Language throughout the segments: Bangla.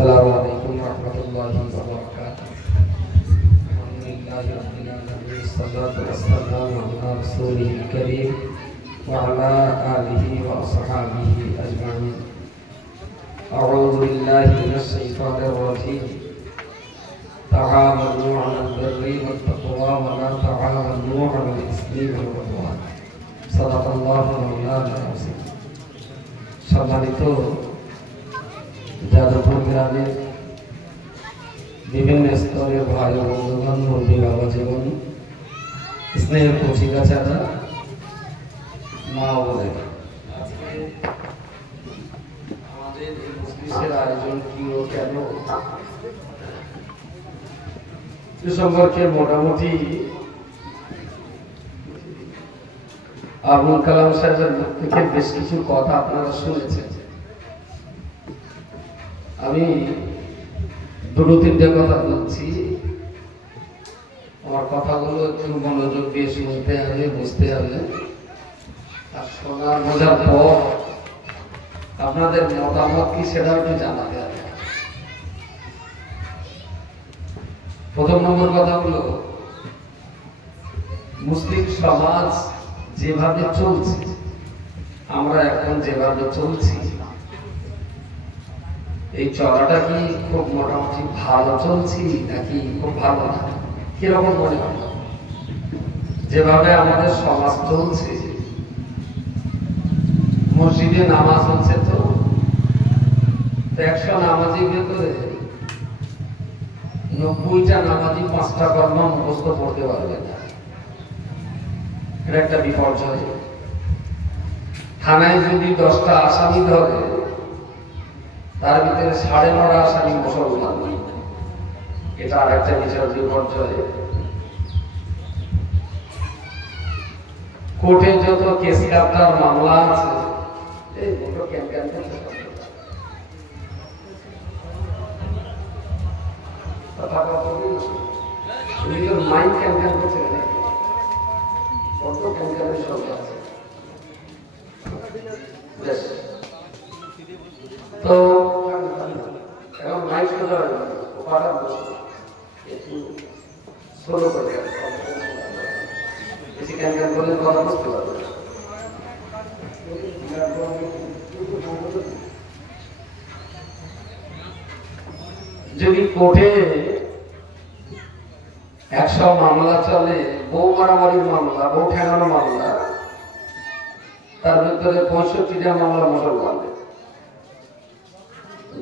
Assalamualaikum warahmatullahi wabarakatuh. Alhamdulillahi rabbil alamin, wassalatu wassalamu ala rasulihil karim wa ala alihi wa ashabihi ajma'in. A'udzu billahi minasy syaithanir rajim. Ta'awanu 'alal birri wat taqwa wa la ta'awanu 'alal itsmi wal 'udwan. Shadaqallahu maulana al-azim. সম্মানিত যাদবপুর গ্রামের বিভিন্ন স্তরের ভাই ও বন্ধুগণ, মুরব্বী বাবা জীবন, স্নেহের কচিকাচারা, মা ও বোনেরা, আজকে আমাদের এই মজলিসের আয়োজন কি ও কেন সে সম্পর্কে মোটামুটি আবুল কালাম সাহেবের মুখ থেকে বেশ কিছু কথা আপনারা শুনেছেন। আমি দুটো তিনটে কথা বলছি, আমার কথাগুলো একটু মনোযোগ দিয়ে শুনতে হবে, বুঝতে হবে, আর শোনার বোঝার পর আপনাদের মতামত কি সেটা একটু জানাতে হবে। প্রথম নম্বর কথা হলো, মুসলিম সমাজ যেভাবে চলছে, আমরা এখন যেভাবে চলছি, এই চলাটা কি খুব মোটামুটি ভালো চলছি নাকি খুব ভালো না? কিরকম মনে হয়? যেভাবে আমাদের সমাজ চলছে, মসজিদে নামাজ হচ্ছে, তো 100 নামাজির ভেতরে 90টা নামাজি 5টা কর্ম মুখস্থ করতে পারবে না। এটা একটা বিপর্যয়। থানায় যদি 10টা আসামি ধরে, তার ভিতরে 9.5 আসামি মুসলমান, এটা আর একটা বিশাল বিপর্যয়। কোর্টে যত কেস কাপটার মামলা আছে, এই দুটো ক্যাম্পেন মাইন্ড ক্যাম্পেন করছে, কত ক্যাম্পেনের সব আছে। তো এখন মাইক সোজা হয়ে গেল, ওপাটা একটু স্লো করে বেশি ক্যাম্পেন করলে কথা বুঝতে পারবে। যদি কোর্টে 100 মামলা চলে, বউ মারামারির মামলা, বউ ঠেঙানো মামলা, তার ভিতরে 65টা মামলা মুসলমানদের।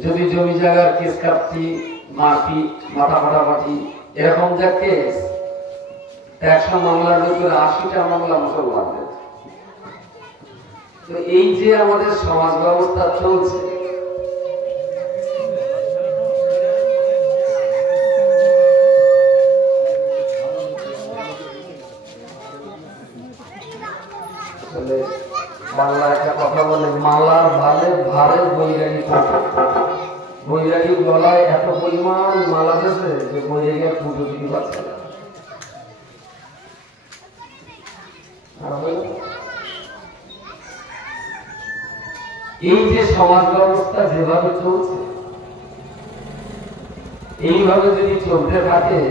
যদি জমি জায়গার কেস কাটতি, মারপিট, মাথা ফাটাফাটি, এরকম যা কেস, 100 মামলার ভিতরে 80টা মামলা মুসলমানদের। তো এই যে আমাদের সমাজ ব্যবস্থা চলছে, বাংলা একটা কথা বলে, মালার ভালে ভারে বৈরাগী থাকে। বৈরাগীর গলায় এত পরিমাণ মালা গেছে যে বৈরাগীর পুজো দিতে পারছে না। এই যে সমাজ ব্যবস্থা যেভাবে চলছে, এইভাবে যদি চলতে থাকে,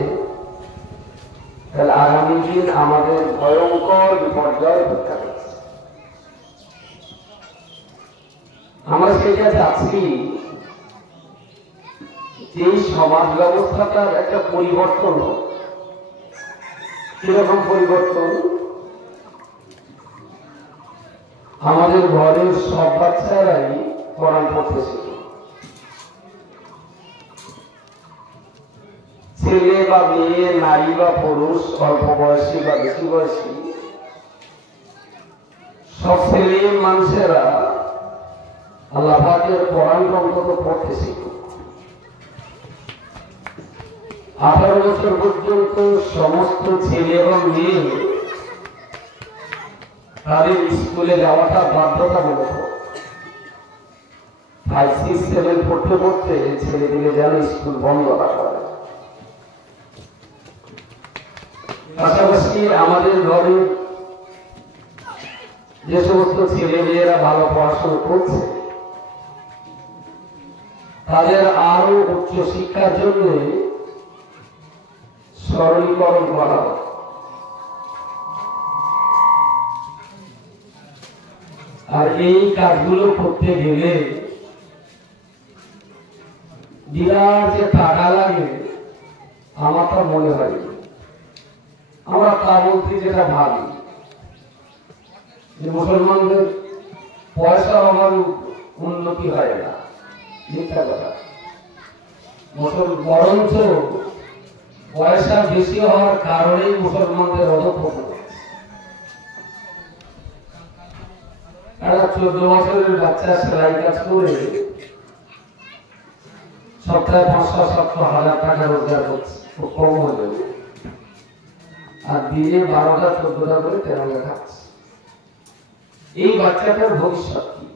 তাহলে আগামী দিন আমাদের ভয়ঙ্কর বিপর্যয় হতে হবে। আমরা সেটা চাচ্ছি, এই সমাজ ব্যবস্থাটার একটা পরিবর্তন। কিরকম পরিবর্তন? আমাদের ঘরের সব বাচ্চারাই কোরআন পড়তে শিখে। ছেলে বা মেয়ে, নারী বা পুরুষ, অল্প বয়সী বা বেশি বয়সী, সব ছেলে মানুষেরা আল্লাহ পাকের কোরআন অন্তত পড়তে শিখে। 18 বছর পর্যন্ত সমস্ত ছেলে এবং মেয়ে তাদের স্কুলে যাওয়াটা বাধ্যতামূলক। 5, 6, 7 পড়তে পড়তে ছেলেদিকে যেন স্কুল বন্ধ রাখা হয়। পাশাপাশি আমাদের ঘরে যে সমস্ত ছেলে মেয়েরা ভালো পড়াশোনা করছে, তাদের আরো উচ্চ শিক্ষার জন্য সরলীকরণ করা। আর এই কাজগুলো করতে গেলে বিরাট যে টাকা লাগে আমার তা মনে হয়। আমরা তা বলতে যেটা ভাবি যে মুসলমানদের পয়সা আমার উন্নতি হয় না, মিথ্যা কথা। বরঞ্চ পয়সা বেশি হওয়ার কারণেই মুসলমানদের অধঃপতন। একটা 14 বছরের বাচ্চা সেলাই কাজ করে সপ্তাহে 500-700 টাকা রোজগার করছে, খুব কম হয়ে যাবে। আর দিনে 12টা-14টা করে তেরঙ্গা খাচ্ছে। এই বাচ্চাটার ভবিষ্যৎ কি?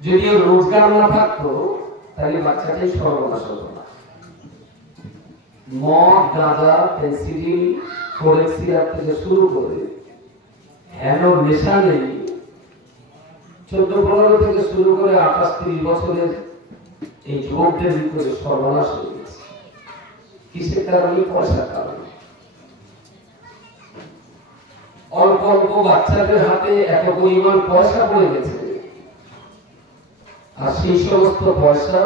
যদি রোজগার না থাকতো তাহলে বাচ্চাটাই সর্বনাশ হতো না। মদ, গাঁজা, পেন্সিডিল, ফোরেক্স সিরাপ থেকে শুরু করে হেন নেশা নেই। 14-15 থেকে শুরু করে 28-30 বছরের এই যুবকদের ভিতরে সর্বনাশ হয়ে গেছে। কিসের কারণে? পয়সার কারণে। অল্প অল্প বাচ্চাদের হাতে এত পরিমাণ পয়সা পড়ে গেছে, আর সেই সমস্ত পয়সা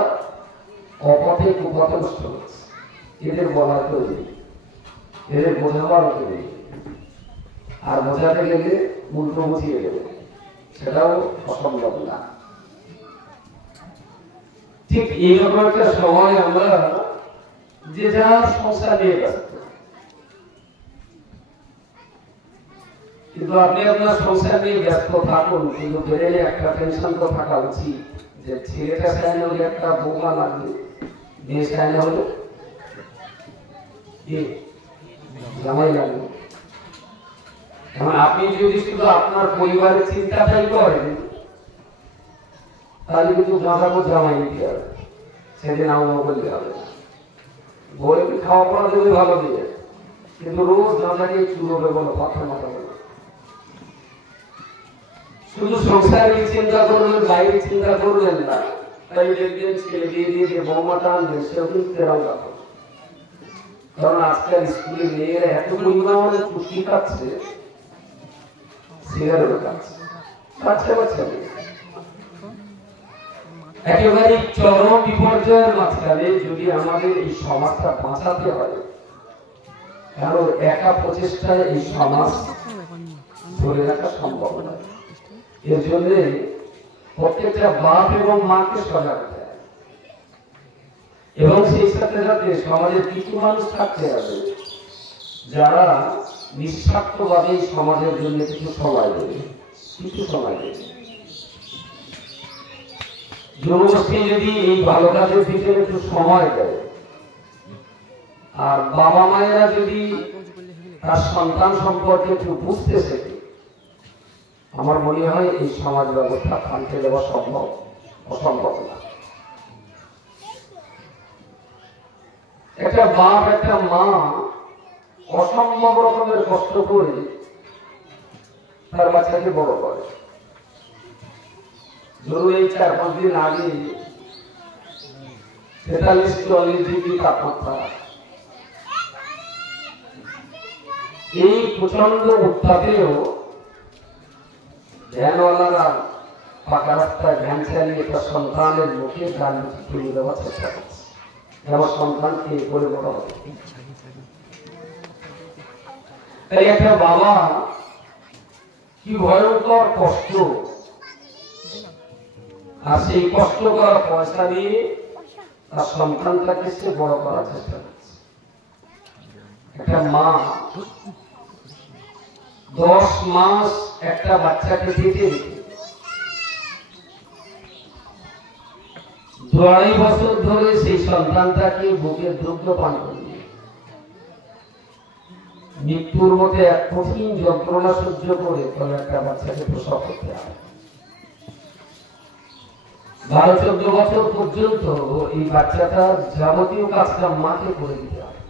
অপথে কুপথে নষ্ট হচ্ছে। এদের বলার কেউ নেই, এদের বোঝাবার কেউ নেই। আর বোঝাতে গেলে উল্টো বুঝিয়ে গেলে সেটাও অসম্ভব না। ঠিক এইরকম একটা সময় আমরা যে যার সংসার নিয়ে ব্যস্ত। কিন্তু আপনি আপনার সংসার নিয়ে ব্যস্ত থাকুন, কিন্তু বেড়ে একটা টেনশন তো থাকা উচিত যে ছেলেটা সাইনে হলে একটা বৌমা লাগবে, মেয়ে সাইনে হলে জামাই লাগবে। আপনি যদি শুধু আপনার পরিবারের চিন্তাটাই করেন তাহলে কিন্তু জামাকে জামাই নিতে হবে, সেদিন আমার বলতে হবে না। বলে খাওয়া পড়া দেবে ভালো দিয়ে, কিন্তু রোজ জামাকে চুরোবে বলো, কথা মাথা বলো। শুধু সংসারের চিন্তা করবেন, বাইরের চিন্তা করবেন না। তাই দেখবেন ছেলে বিয়ে দিয়ে যে বৌমাটা আনবেন সেও কিন্তু তেরঙ্গা। কারণ আজকাল স্কুলের মেয়েরা এত পরিমাণে পুষ্টি খাচ্ছে, সিগারেট খাচ্ছে, বাচ্চা বাচ্চা একেবারে চরম বিপর্যয়ের মাঝখানে যদি আমাদের এই সমাজটা বাঁচাতে হয়, কারণ একা প্রচেষ্টায় এই সমাজ ধরে রাখা সম্ভব নয়। এর জন্য প্রত্যেকটা বাপ এবং মাকে সজাগ হতে হবে, এবং সেই সাথে সাথে সমাজের কিছু মানুষ থাকতে হবে যারা নিঃস্বার্থভাবে সমাজের জন্য কিছু সময় দেবে, কিছু সময় দেবে। জনগোষ্ঠী যদি এই ভালো কাজের ভিতরে একটু সময় দেয়, আর বাবা মায়েরা যদি তার সন্তান সম্পর্কে একটু বুঝতে শেখে, আমার মনে হয় এই সমাজ ব্যবস্থা পাল্টে দেওয়া সম্ভব, অসম্ভব না। একটা বাপ একটা মা অসম্ভব রকমের কষ্ট করে তার বাচ্চাকে বড় করে। ধরুন এই 4-5 দিন আগে 43-44 ডিগ্রি তাপমাত্রা, এই প্রচন্ড উত্তাপেও ভ্যানওয়ালারা পাকা রাস্তায় ভ্যান চালিয়ে তার সন্তানের মুখে গান তুলে দেওয়ার চেষ্টা করছে, আমার সন্তানকে করে বড় হবে। তাই একটা বাবা কি ভয়ঙ্কর কষ্ট, আর সেই কষ্ট করা পয়সা দিয়ে তার সন্তানটাকে সে বড় করার চেষ্টা করছে। একটা মা 10 মাস একটা বাচ্চাকে পেটে রেখে 2.5 বছর ধরে সেই সন্তানটাকে বুকের দুগ্ধ পান করিয়ে মৃত্যুর মধ্যে এক কঠিন যন্ত্রণা সহ্য করে তবে একটা বাচ্চাকে প্রসব করতে হয়। 12-14 বছর পর্যন্ত এই বাচ্চাটার যাবতীয় কাজটা মাকে করে দিতে হয়।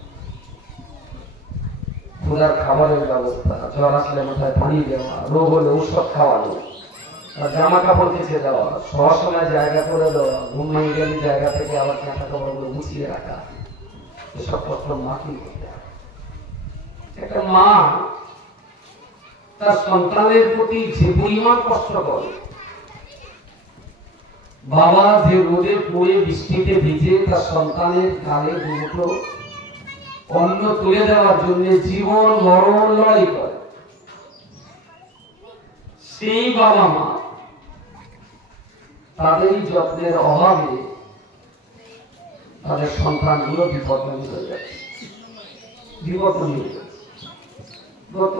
ক্ষুধার খাবারের ব্যবস্থা, জ্বর আসলে মাথায় পানি দেওয়া, রোগ হলে ঔষধ খাওয়ানো, আর জামা কাপড় কেচে দেওয়া, শোয়ার সময় জায়গা করে দেওয়া, ঘুম ভেঙে গেলে জায়গা থেকে আবার কাঁথা কাপড়গুলো গুছিয়ে রাখা, এসব কষ্ট মাকে করতে হয়। একটা মা তার সন্তানের প্রতি যে পরিমাণ কষ্ট করে, বাবা যে রোদে পড়ে বৃষ্টিতে ভিজে তার সন্তানের গালে দুটো অন্ন তুলে দেওয়ার জন্য জীবন মরণ লড়াই করে, সেই বাবা মা তাদেরই যত্নের অভাবে তাদের সন্তানগুলো বিপদগামী হয়ে যাচ্ছে, বিপদগামী হয়ে যাচ্ছে। গত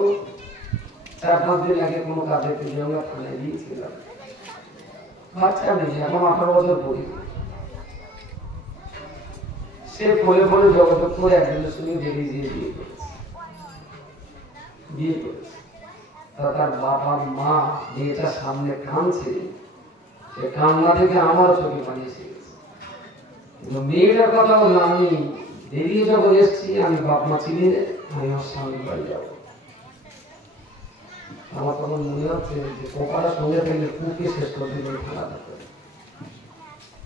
4-5 দিন আগে কোনো কাজে পেলে আমরা থানায় গিয়েছিলাম, বাচ্চা নেই, এখন 18 বছর পড়ি, সে পড়ে পড়ে যোগাযোগ করে একজনের সঙ্গে বেরিয়ে দিয়ে বিয়ে করেছে। তার বাবা মা মেয়েটার সামনে কাঁদছে, সে কান্না থেকে আমারও চোখে পানি এসে গেছে। কিন্তু মেয়েটার কথা বললাম, আমি বেরিয়ে যখন এসছি, আমি বাপ মা চিনি, আমি আমার স্বামীর বাড়ি যাবো। আমার তখন মনে হচ্ছে যে পোকাটা সঙ্গে থাকলে কুকে শেষ করে দিলে খেলা থাকবে।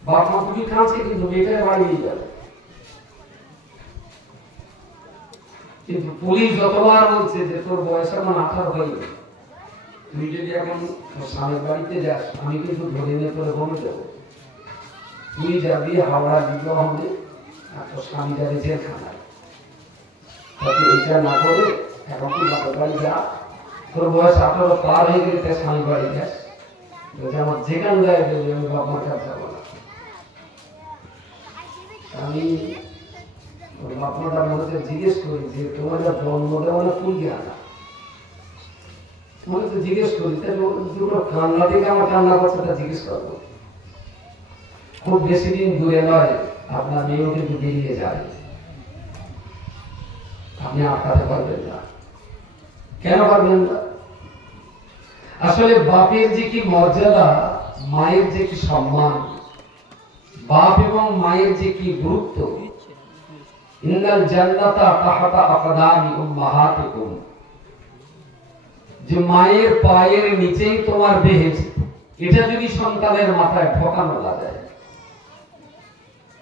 বাপ মা কুকি কাঁদছে, কিন্তু মেয়েটাকে বাড়ি নিয়ে যাবে। কিন্তু পুলিশ যতবার বলছে যে তোর বয়স এখন 18 হয়নি, তুই যদি এখন স্বামীর বাড়িতে যাস, আমি কিন্তু ধরে নিয়ে তোরে ঘুমে যাবো, তুই যাবি হাওড়া বিবাহ হবে, আর তোর স্বামী যাবে জেলখানায়। তাকে এটা না করে এখন তুই বাপের বাড়ি যা, তোর বয়স 18 পার হয়ে গেলে তার স্বামী বাড়ি যাস, আমার যেখানে যায় আমি বাপ মার কাছে যাবো না। আমি আপনারা মনে জিজ্ঞেস করি যে তোমার যা জন্ম দেওয়া না ফুল গিয়া না, মনে তো জিজ্ঞেস করি, দুটো কান্না থেকে আমার কান্না করছে, তা জিজ্ঞেস করবো। খুব বেশি দিন দূরে নয়, আপনার মেয়েও কিন্তু বেরিয়ে যায়, আপনি আটকাতে পারবেন না। কেন পারবেন না? আসলে বাপের যে কি মর্যাদা, মায়ের যে কি সম্মান, বাপ এবং মায়ের যে কি গুরুত্ব, ইন্নাল জান্নাতা তাহতা আকদামি উম্মাহাতিকুম, যে মায়ের পায়ের নিচেই তোমার বেহেশত, এটা যদি সন্তানের মাথায় ঢোকানো না যায়,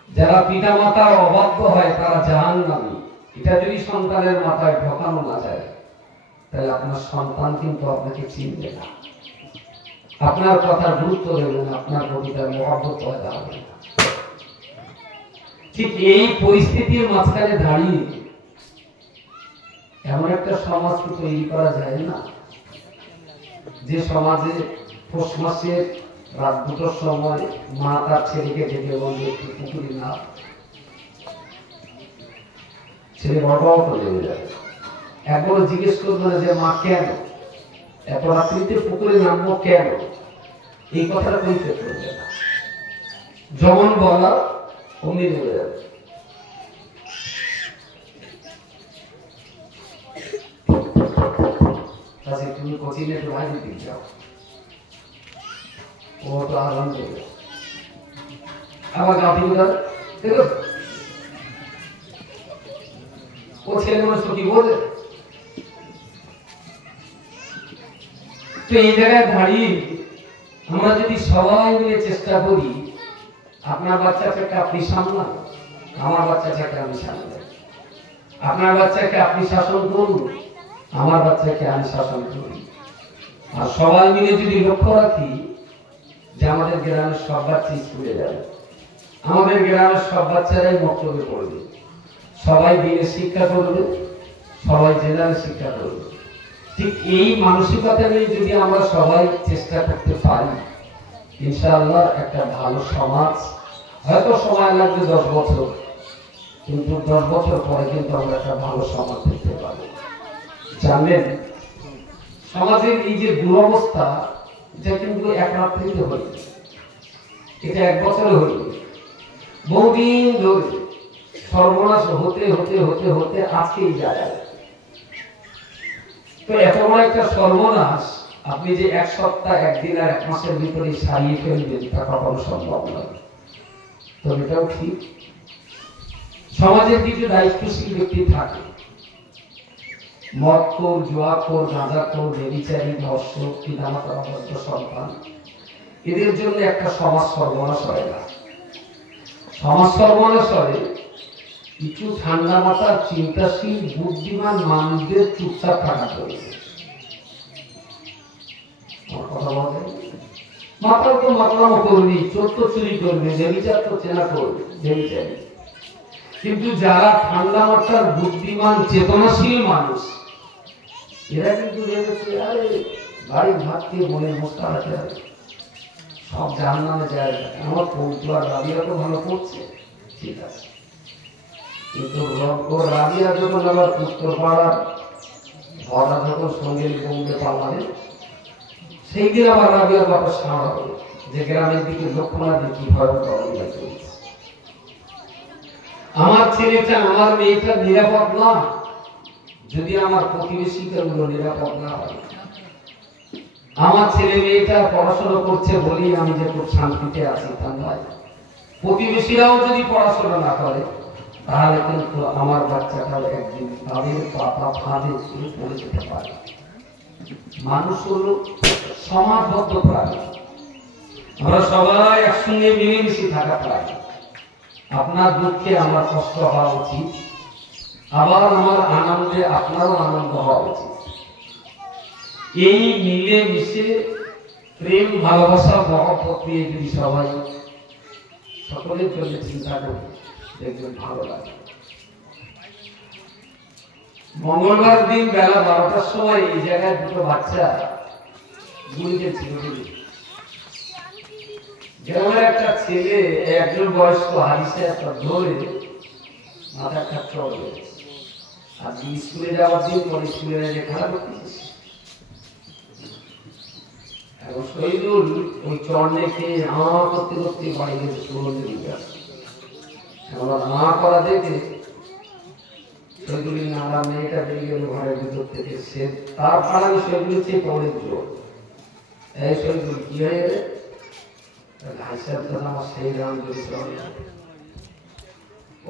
যারা পিতা মাতার অবাধ্য হয় তারা জাহান্নামী, এটা যদি সন্তানের মাথায় ঢোকানো না যায়, তাহলে আপনার সন্তান কিন্তু আপনাকে চিনবে না, আপনার কথার গুরুত্ব দেবে না, আপনার প্রতি তার মহব্বত পয়দা হবে না। ঠিক এই পরিস্থিতির মাঝখানে দাঁড়িয়ে এমন একটা সমাজ তৈরি করা যায় না, যে সমাজে পৌষ মাসের রাত 2টার সময় মা তার ছেলেকে ডেকে বলবে একটু পুকুরে না, ছেলে বড় করে যাবে। একবার জিজ্ঞেস করবে না যে মা কেন এত রাত্রিতে পুকুরে নামবো, কেন, এই কথাটা বলতে করবে না, যেমন বলা অমনি নেমে যাবে। তুমি কোচিংয়ে একটু ভাই দিতে যাও, ও তো আরাম করবে। আবার গাঁথি দেখো ও ছেলে মানুষ তো কি বলে। তো এই জায়গায় দাঁড়িয়ে আমরা যদি সবাই মিলে চেষ্টা করি, আপনার বাচ্চাটাকে আপনি সামলান, আমার বাচ্চাটাকে আমি সামলাই, আপনার বাচ্চাকে আপনি শাসন করুন, আমার বাচ্চাকে আমি শাসন করি, আর সবাই মিলে যদি লক্ষ্য রাখি যে আমাদের গ্রামের সব বাচ্চা স্কুলে যাবে, আমাদের গ্রামের সব বাচ্চারাই মক্তবে পড়বে, সবাই দিনের শিক্ষা করবে, সবাই জেনারেল শিক্ষা করবে, ঠিক এই মানসিকতা নিয়ে যদি আমরা সবাই চেষ্টা করতে পারি, ইনশাআল্লাহ একটা ভালো সমাজ, হয়তো সময় লাগবে 10 বছর, কিন্তু 10 বছর পরে কিন্তু আমরা একটা ভালো সমাজ দেখতে পাবো। জানলেন, সমাজের এই যে দুরবস্থা, এটা কিন্তু এক রাত্রিতে হয়নি, এটা 1 বছরে হয়নি, বহুদিন ধরে সর্বনাশ হতে হতে হতে হতে আজকেই যায়। তো এত বড় একটা সর্বনাশ আপনি যে 1 সপ্তাহ 1 দিন আর 1 মাসের ভিতরে সারিয়ে ফেলবেন, তা কখনো সম্ভব নয়। তো এটাও ঠিক, সমাজের কিছু দায়িত্বশীল ব্যক্তি থাকে, মদখোর, জুয়াখোর, গাঁজাখোর, ব্যভিচারী, ধর্ষক, পিতামাতার অবাধ্য সন্তান, এদের জন্য একটা সমাজ সর্বনাশ হয় না। সমাজ সর্বনাশ হয় কিছু ঠান্ডা মাথার চিন্তাশীল বুদ্ধিমান মানুষদের চুপচাপ থাকা চলবে। কথা বলতে মাত্র তো মাতলামো করবি, চোর তো চুরি করবে, ব্যভিচার তো চেনা করবে, ব্যভিচারী। কিন্তু যারা ঠান্ডা মাথার বুদ্ধিমান চেতনাশীল মানুষ, এরা কিন্তু ভেবেছে আরে বাড়ির ভাত খেয়ে মনের মুখটা রাখতে হবে, সব জাহান্নামে যায়। আমার পৌঁছু আর রাবিয়া তো ভালো করছে, ঠিক আছে, কিন্তু রাবিয়া যখন আবার উত্তর পাড়ার ভরা যখন সঙ্গে বন্ধে পালাবে, সেই দিন আবার রাবিয়ার বাপের সামনে হবে যে গ্রামের দিকে লক্ষ্য না দেখি ভয়ঙ্কর অবস্থা চলছে। আমার ছেলেটা আমার মেয়েটা নিরাপদ না যদি আমার প্রতিবেশীটা গুলো নিরাপদ না হয়। আমার ছেলে মেয়েটা পড়াশোনা করছে বলেই আমি যে খুব শান্তিতে আছি তা নয়। প্রতিবেশীরাও যদি পড়াশোনা না করে তাহলে কিন্তু আমার বাচ্চাটাও একদিন তাদের পাতা ফাঁদে পড়ে যেতে পারে। মানুষ হলো সমাজবদ্ধ প্রাণী, আমরা সবাই একসঙ্গে মিলেমিশে থাকা প্রাণী। আপনার দুঃখে আমার কষ্ট হওয়া উচিত, আবার আমার আনন্দে আপনারও আনন্দ হওয়া উচিত। এই মিলে মিশে প্রেম ভালোবাসা মহব্বত নিয়ে যদি সবাই সকলের জন্য চিন্তা করি দেখবেন ভালো লাগে। মঙ্গলবার দিন বেলা 12টার সময় এই জায়গায় দুটো বাচ্চা গুলিতে ছিল। গ্রামের একটা ছেলে একজন বয়স্ক হারিসে একটা ধরে মাথা একটা চড় হয়েছে। আর স্কুলে যাওয়ার দিন পরে স্কুলে খেলা করতেছে। এখন শহীদুল ওই চড় দেখে করতে করতে বাড়ি গেছে সুরঞ্জের দিকে। এখন করা দেখে শহীদুল নানা মেয়েটা বেরিয়ে গেল ঘরের ভিতর থেকে। সে তার পাড়ায় শহীদুল চেয়ে অনেক জোর। এই শহীদুল কি হয়ে গেলে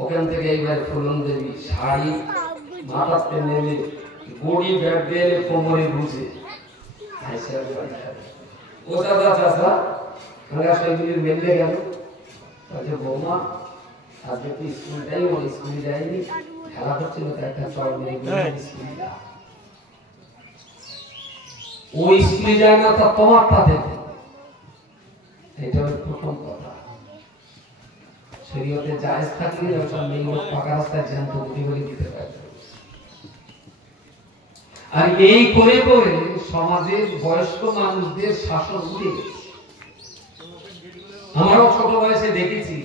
ওখান থেকে এইবার ফুলন দেবী শাড়ি মাথাতে নেমে গড়ি ব্যাগ দিয়ে কোমরে বুঝে ও দাদা চাষা শহীদুলের মেলে গেল। বৌমা আজকে তো স্কুল যাই, ওর স্কুলে যায়নি, খেলা করছিল তো একটা চল মেয়ে স্কুলে যা। ও স্কুলে যায় না তা তোমার তা দেখবে। এটা হলো প্রথম কথা। শরীয়তে জায়েজ থাকলে ওসব মেয়ে লোক পাকা রাস্তায় জ্যান্ত বুদ্ধি বলে দিতে পারে। আর এই করে করে সমাজের বয়স্ক মানুষদের শাসন উঠে গেছে। আমরাও ছোট বয়সে দেখেছি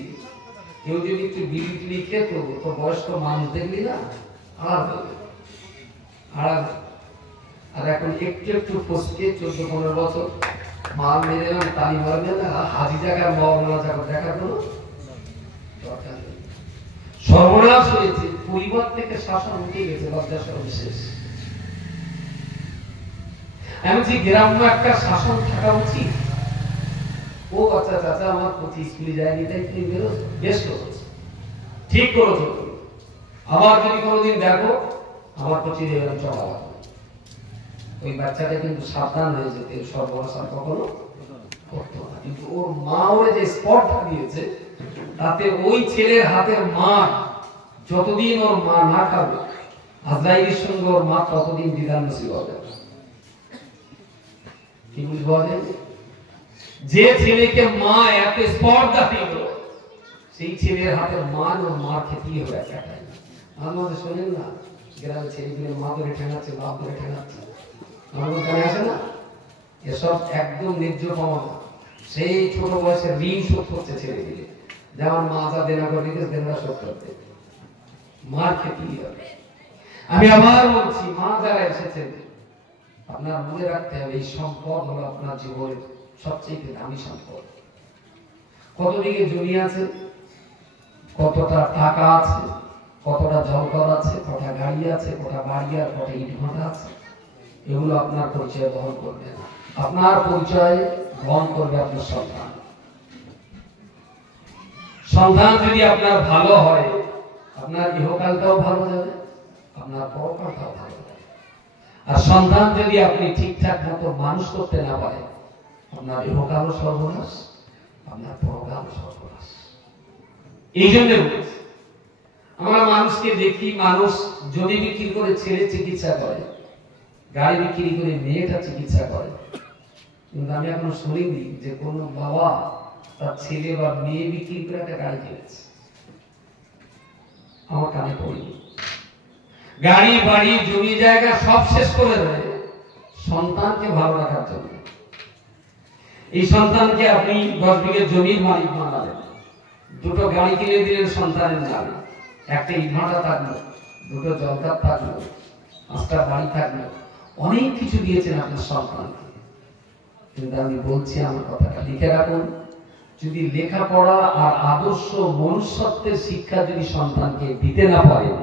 কেউ যদি একটু বিড়ি টিড়ি খেত তো বয়স্ক মানুষ দেখলি না আর এখন একটু একটু ফসকে 14-15 বছর মাল মেরে তালি মারবে না, হাজি জায়গায় মহল্লা জায়গা দেখার কোনো দরকার নেই। সর্বনাশ হয়েছে, পরিবার থেকে শাসন উঠে গেছে, লজ্জা সর্বশেষ। আমি যে গ্রাম্য একটা শাসন থাকা উচিত। ও আচ্ছা চাচা আমার প্রতি স্কুলে যায়নি তাই তুমি বেরোস, বেশ করেছো, ঠিক করেছো। আবার যদি কোনোদিন দেখো আমার প্রতি চলা ওই বাচ্চাটা কিন্তু সাবধান হয়ে যেতে সর্বনাশ কখনো করতো না। কিন্তু ওর মা ওর যে স্পর্ধা দিয়েছে তাতে ওই ছেলের হাতের মার যতদিন ওর মা না খাবে আজরাইলের সঙ্গে ওর মা ততদিন বিধান নসিব হবে। কি বুঝবো? যে ছেলেকে মা এত স্পর্ধা দিল সেই ছেলের হাতের মান ওর মা খেতেই হবে একাটাই। আমাদের শোনেন না গ্রামের ছেলেগুলো মা ধরে ঠেঙাচ্ছে, বাপ ধরে ঠেঙাচ্ছে, আমাদের কানে আসে না? এসব একদম ন্যায্য ক্ষমতা। সেই ছোট বয়সে ঋণ শোধ করছে ছেলেগুলো, যেমন মা যা দেনা করে দিতে দেনা শোধ করতে মার খেতেই হবে। আমি আবার বলছি, মা যারা এসেছেন আপনার মনে রাখতে হবে এই সম্পদ হলো আপনার জীবনের সবচেয়ে দামি সম্পদ। কত দিকে জমি আছে, কতটা টাকা আছে, কতটা জলকর আছে, কটা গাড়ি আছে, কটা বাড়ি আর কটা ইট ভাটা আছে, এগুলো আপনার পরিচয় বহন করবে না। আপনার পরিচয় বহন করবে আপনার সন্তান। সন্তান যদি আপনার ভালো হয় আপনার ইহকালটাও ভালো যাবে, আপনার পরকালটাও ভালো যাবে। আর সন্তান যদি আপনি ঠিকঠাক মতো মানুষ করতে না পারেন আপনার ইহকালও সর্বনাশ, আপনার পরকালও সর্বনাশ। এই জন্য আমরা মানুষকে দেখি, মানুষ জমি বিক্রি করে ছেলে চিকিৎসা করে, গাড়ি বিক্রি করে মেয়েটা চিকিৎসা করে, কিন্তু আমি এখনো শুনিনি যে কোন বাবা তার ছেলে বা মেয়ে বিক্রি করে একটা গাড়ি কিনেছে। আমার কানে পড়িনি। গাড়ি বাড়ি জমি জায়গা সব শেষ করে দেয় সন্তানকে ভালো রাখার জন্য। এই সন্তানকে আপনি 10 বিঘে জমির মালিক বানালেন, দুটো গাড়ি কিনে দিলেন সন্তানের নামে, একটা ইটভাটা থাকলো, দুটো জলকার থাকলো, 5টা বাড়ি থাকলো, অনেক কিছু দিয়েছেন আপনার সন্তানকে। কিন্তু আমি বলছি, আমার কথাটা লিখে রাখুন, যদি লেখাপড়া আর আদর্শ মনুষ্যত্বের শিক্ষা যদি সন্তানকে দিতে না পারেন,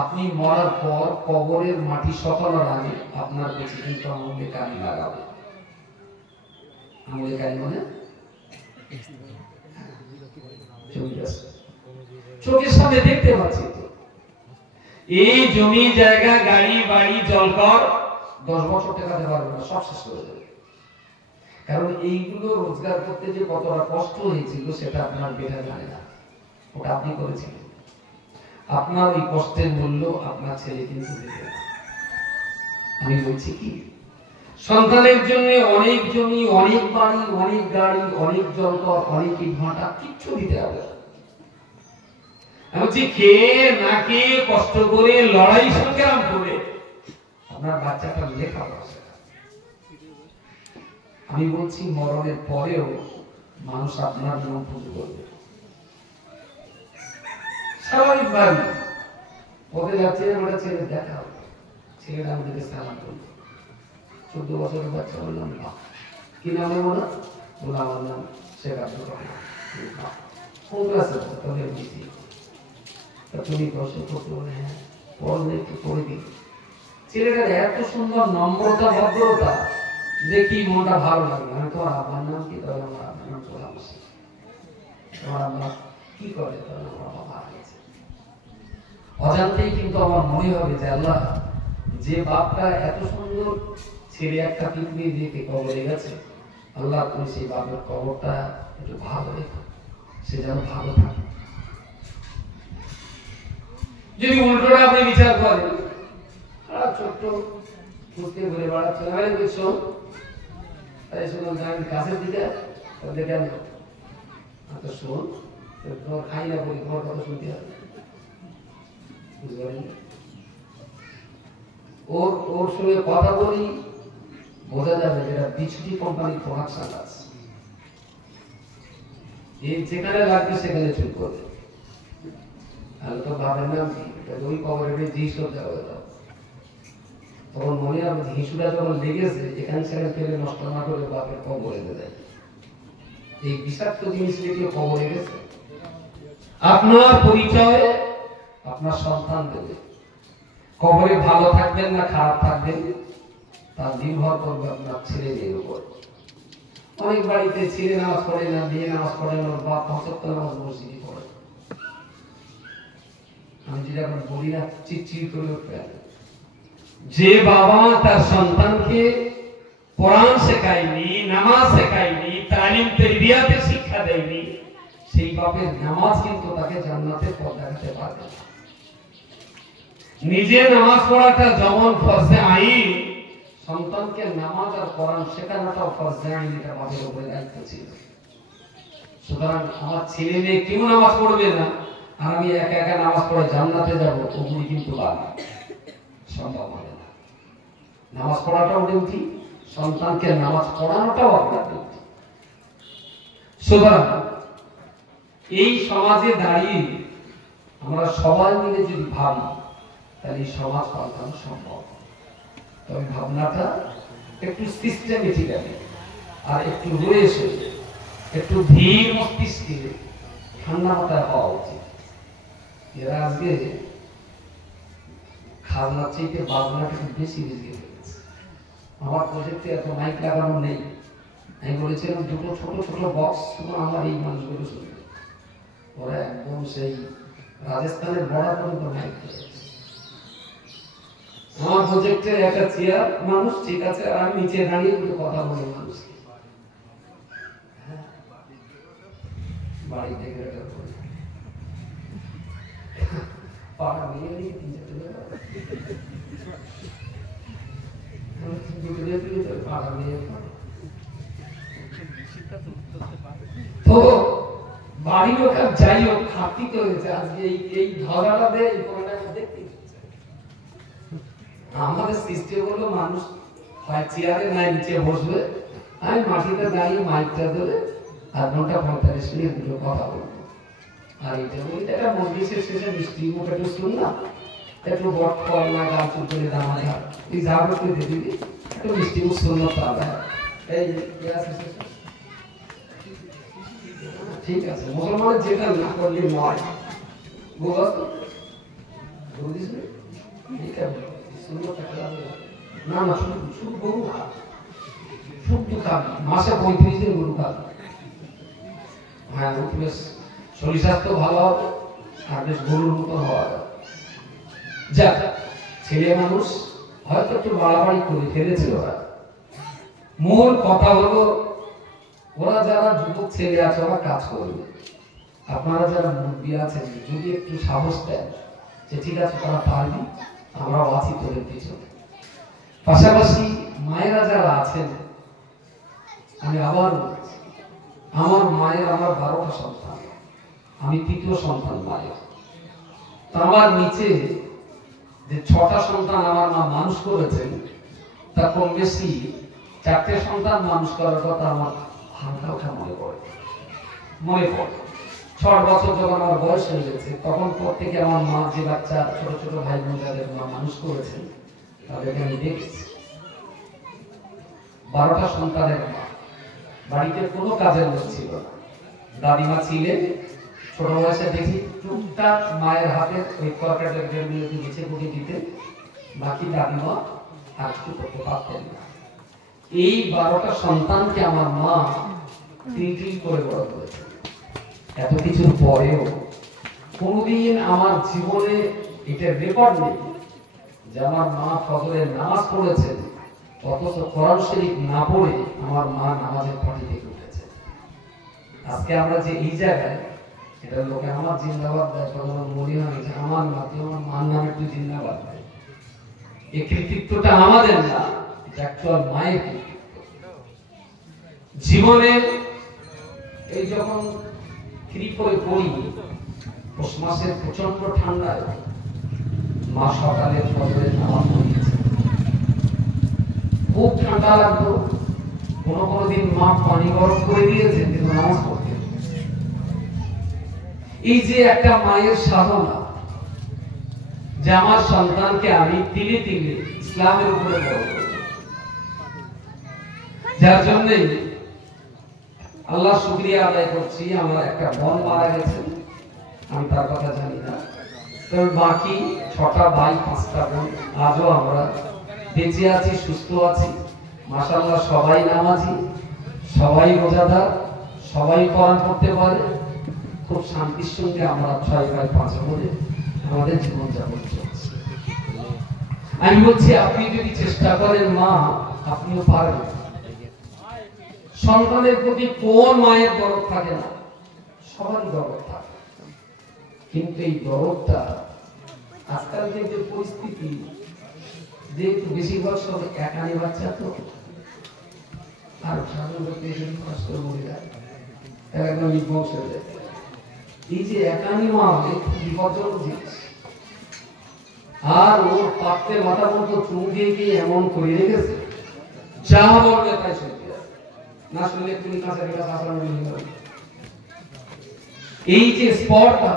আপনি মরার পর কবরের মাটি সকালের আগে আপনার কাছে কিন্তু আঙুলে কালি লাগাবে। আঙুলে কালি মানে চোখের সামনে দেখতে পাচ্ছি তো, এই জমি জায়গা গাড়ি বাড়ি জলকর 10 বছর টাকাতে পারবে না, সব শেষ করে দেবে। কারণ এইগুলো রোজগার করতে যে কতটা কষ্ট হয়েছিল সেটা আপনার বেটা জানে না, ওটা আপনি করেছিলেন। আপনার ওই কষ্টের মূল্য আপনার ছেলে কিন্তু দেবে না। আমি বলছি কি, সন্তানের জন্য অনেক জমি, অনেক বাড়ি, অনেক গাড়ি, অনেক জলকর, অনেক ইটভাটা কিচ্ছু দিতে হবে না। আমি বলছি খেয়ে না খেয়ে কষ্ট করে লড়াই সংগ্রাম করে আপনার বাচ্চাটা লেখাপড়া শেখান। আমি বলছি মরণের পরেও মানুষ আপনার নাম পুজো করবে। স্বাভাবিকভাবে পথে যাচ্ছে, আমরা ছেলে দেখা হবে, ছেলেটা আমাদেরকে সালাম করলো, 14 বছরের বাচ্চা, বললাম না কি নাম বলো, বলে আমার নাম শেখ আব্দুল রহমান। কোন ক্লাসে তাহলে বুঝি তুমি প্রশ্ন করতে বলে হ্যাঁ পড়লে একটু পড়ে দিই। ছেলেটার এত সুন্দর নম্রতা ভদ্রতা দেখি মনটা ভালো লাগলো। আমি তোমার আব্বার নাম কি? তাহলে আমার আব্বার নাম চলাম। তোমার আব্বা কি করে? তাহলে আমার আব্বা মারা গেছে। অজান্তেই কিন্তু আমার মনে হবে যে আল্লাহ, যে বাপটা এত সুন্দর ছেলে একটা পৃথিবী দিয়ে কবরে গেছে, আল্লাহ তুমি সেই বাপের কবরটা একটু ভালো রেখো, সে যেন ভালো থাকে। যদি উল্টোটা আপনি বিচার করেন, ছোট্ট খুঁজতে ঘুরে বেড়াচ্ছে, দেখছো তাই শুনুন কাছের দিকে দেখে আনো, আচ্ছা শোন তোমার খাই না বলি, তোমার কথা শুনতে হবে, বুঝতে পারেন? ওর সঙ্গে কথা বলি, বোঝা যাবে যেটা বিচুটি কোম্পানির প্রোডাকশন আছে, যেখানে লাগবে সেখানে চুপ করবে। তাহলে তো বাবার নাম কি? ওই কবরে জিনিসটা দেওয়া দাও, তখন মনে হবে হিসুটা যখন লেগেছে এখানে সেখানে ফেলে নষ্ট না করে বাপের কবরে দেয়। এই বিষাক্ত জিনিস রেখে কবরে গেছে, আপনার পরিচয় আপনার সন্তান দেবে। কবরে ভালো থাকবেন না খারাপ থাকবেন তার নির্ভর করবে আপনার ছেলে মেয়ের উপর। অনেক বাড়িতে ছেলে নামাজ পড়ে না, মেয়ে নামাজ পড়ে না, বাপ ৫ নামাজ মসজিদে পড়ে। আমি যদি এখন বলি না চিৎচির করে উঠবে। যে বাবা তার সন্তানকে কোরআন শেখায়নি, নামাজ শেখায়নি, তালিম তারবিয়াতে শিক্ষা দেয়নি, সেই বাপের নামাজ কিন্তু তাকে জান্নাতের পথ দেখাতে পারবে না। নিজে নামাজ পড়াটা যেমন ফরজে আইন, সন্তানকে নামাজ আর কোরআন শেখানোটাও ফরজে আইন, এটা বাপের উপরে দায়িত্ব ছিল। সুতরাং আমার ছেলে মেয়ে কেউ নামাজ পড়বে না আর আমি একা একা নামাজ পড়ে জান্নাতে যাবো, ওগুলি কিন্তু সম্ভব হবে না। নামাজ পড়াটাও ডিউটি, সন্তানকে নামাজ পড়ানোটাও আপনার ডিউটি। সুতরাং এই সমাজে দাঁড়িয়ে আমরা সবাই মিলে যদি ভাবি তাহলে এই সমাজ পাল্টানো সম্ভব। তবে ভাবনাটা একটু সিস্টেমেটিক্যালি আর একটু রয়েছে, একটু ধীর মস্তিষ্কে ঠান্ডা মাথায় হওয়া উচিত। এরা আজকে খাজনার চাইতে বাজনাটা একটু বেশি বেশি ফেলেছে। আমার প্রজেক্টে এত মাইক লাগানো নেই, আমি বলেছিলাম দুটো ছোট ছোট বক্স শুধু আমার এই মানুষগুলো শুনবে। ওরা একদম সেই রাজস্থানের বড় পর্যন্ত মাইক ফেলেছে। আমার প্রজেক্টের একটা চেয়ার মানুষ ঠিক আছে, আর আমি নিচে দাঁড়িয়ে কিন্তু কথা বলি মানুষকে। বাড়ি থেকে পাড়া মেয়ে নিয়ে 3-4 পাড়া মেয়ে তো বাড়ি লোক আর যাই হোক খাতি তো হয়েছে আজকে এই ঝগড়াটা দেয় দেখতে আমাদের সিস্টেম হলো মানুষ হয় চেয়ারে নাই নিচে বসবে, আমি মাটিতে দাঁড়িয়ে মাইকটা ধরে 8 ঘন্টা 45 মিনিট দুটো কথা বলবো। আর এটা বলি একটা মজলিসের শেষে মিষ্টি মুখ একটু শুন না, একটু বট ফল না গাছ উপরে দামা ঝাড় এই ঝাড় করে দিয়ে দিবি একটু মিষ্টি মুখ শুনলো পাবে। এই ঠিক আছে, মুসলমানের যেটা না করলে নয় বুঝল বুঝিস ঠিক আছে না না শুধু গরু খাবে, শুধু খাবে মাসে 35 দিন গরু খাবে। হ্যাঁ বেশ শরীর স্বাস্থ্য ভালো হবে আর বেশ গরুর মতো হওয়া যাবে। যাক ছেলে মানুষ হয়তো একটু বাড়াবাড়ি করে ফেলেছে ওরা। মূল কথা হলো ওরা যারা যুবক ছেলে আছে ওরা কাজ করবে, আপনারা যারা মুরব্বী আছেন যদি একটু সাহস দেন যে ঠিক আছে তারা পারবি, আমরাও আছি তোদের পিছনে। পাশাপাশি মায়েরা যারা আছেন, আমি আবার বলছি আমার মায়ের আমার 12টা সন্তান, আমি 3য় সন্তান মায়ের। আমার নিচে যে 6টা সন্তান আমার মা মানুষ করেছেন তা কম বেশি 4টে সন্তান মানুষ করার কথা আমার হালকা হালকা মনে পড়ে। 6 বছর যখন আমার বয়স হয়ে গেছে তখন পর থেকে আমার মা যে বাচ্চা ছোট ছোট ভাই বোন যাদের মা মানুষ করেছেন তাদেরকে আমি দেখেছি। 12টা সন্তানের মা, বাড়িতে কোনো কাজের লোক ছিল না, দাদিমা ছিলেন। ছোট বয়সে দেখি টুকটাক মায়ের হাতে ওই তরকারিটা নিচে গুঁড়িয়ে দিতেন, বাকি দাদিমা আর কিছু করতে পারতেন না। এই 12টা সন্তানকে আমার মা তিল করে বড় করেছে। এত কিছুর পরেও কোনদিন আমার জীবনে এটা রেকর্ড নেই যে আমার মা ফজরের নামাজ পড়েছেন অথচ কোরআন শরীফ না পড়ে আমার মা নামাজের পাটি থেকে উঠেছে। আজকে আমরা যে এই জায়গায় এটা লোকে আমার জিন্দাবাদ দেয় তখন মনে হয় যে আমার মা তুই আমার মার নামে তুই জিন্দাবাদ দেয়। এই কৃতিত্বটা আমাদের না, এটা অ্যাকচুয়াল মায়ের কৃতিত্ব। জীবনের এই যখন ত্রিপুরে পড়ি পৌষ মাসের প্রচন্ড ঠান্ডায় মা সকালে ফজরের নামাজ পড়িয়েছে, খুব ঠান্ডা লাগতো। কোনো কোনো দিন মা পানি গরম করে দিয়েছে কিন্তু নামাজ পড়তে। এই যে একটা মায়ের সাধনা যে আমার সন্তানকে আমি তিলে তিলে ইসলামের উপরে বড় করব, যার জন্য আল্লাহ শুকরিয়া আদায় করছি। আমার একটা বোন মারা গেছেন, আমি তার কথা জানি না, তবে বাকি 6টা ভাই 5টা বোন আজও আমরা বেঁচে আছি, সুস্থ আছি মাশাআল্লাহ। সবাই নামাজি, সবাই রোজাদার, সবাই কোরআন পড়তে পারে। খুব শান্তির সঙ্গে আমরা 6 ভাই 5 বোনে আমাদের জীবনযাপন চলছে। আমি বলছি আপনি যদি চেষ্টা করেন মা আপনিও পারবেন। সন্তানের প্রতি কোন মায়ের দরদ থাকে না, সবারই দরদ থাকে, কিন্তু এই দরদটা আজকালকার যে পরিস্থিতি যেহেতু বেশিরভাগ সব একানি বাচ্চা তো আর সাধারণত পেশেন্ট কষ্ট মরে যায়, একদম বিধ্বংস হয়ে যায়। এই যে একানি মা একটু বিপজ্জনক জিনিস। আর ওর পাত্রে মাথা পর্যন্ত চুম দিয়ে গিয়ে এমন করে রেখেছে যা বলবে তাই শুনতে না, শুনলে তুমি কাছে এই যে স্পটটা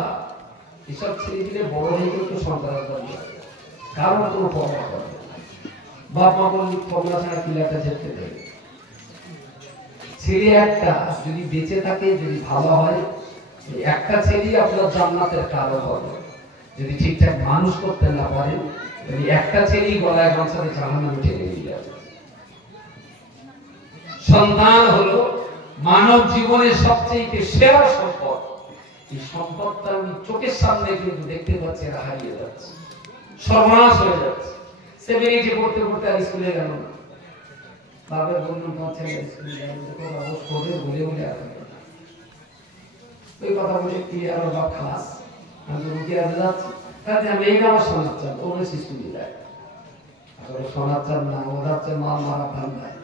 এসব ছেলে দিলে বড় হয়ে কিন্তু সন্তান কারণ কোনো পরোয়া করে না। বাপ মা বললি কমলা ছাড়া পিলাটা যেতে দেবে। ছেলে একটা যদি বেঁচে থাকে, যদি ভালো হয়, একটা ছেলেই আপনার জান্নাতের কারণ হবে। যদি ঠিকঠাক মানুষ করতে না পারেন যদি একটা ছেলেই গলায় গামছাতে জাহান্নামে ঠেলে নিয়ে যাবে। সন্তান হলো মানব জীবনের সবচেয়ে সেরা সম্পদ। এই সম্পদটা আমি চোখের সামনে কিন্তু দেখতে পাচ্ছি এরা হারিয়ে যাচ্ছে, সর্বনাশ হয়ে যাচ্ছে। 7-8 পড়তে পড়তে আর স্কুলে গেল না, বাবার বলল তোমার ছেলে স্কুলে গেল, বলে বলে আর ওই কথা বলে ক্লিয়ার বা খালাস আমি রুকিয়া যাচ্ছি তাতে আমি এই আমার শোনার চান ওরে শিশু দেয় আসলে শোনার চান না ও যাচ্ছে মাল মারা ভান দেয়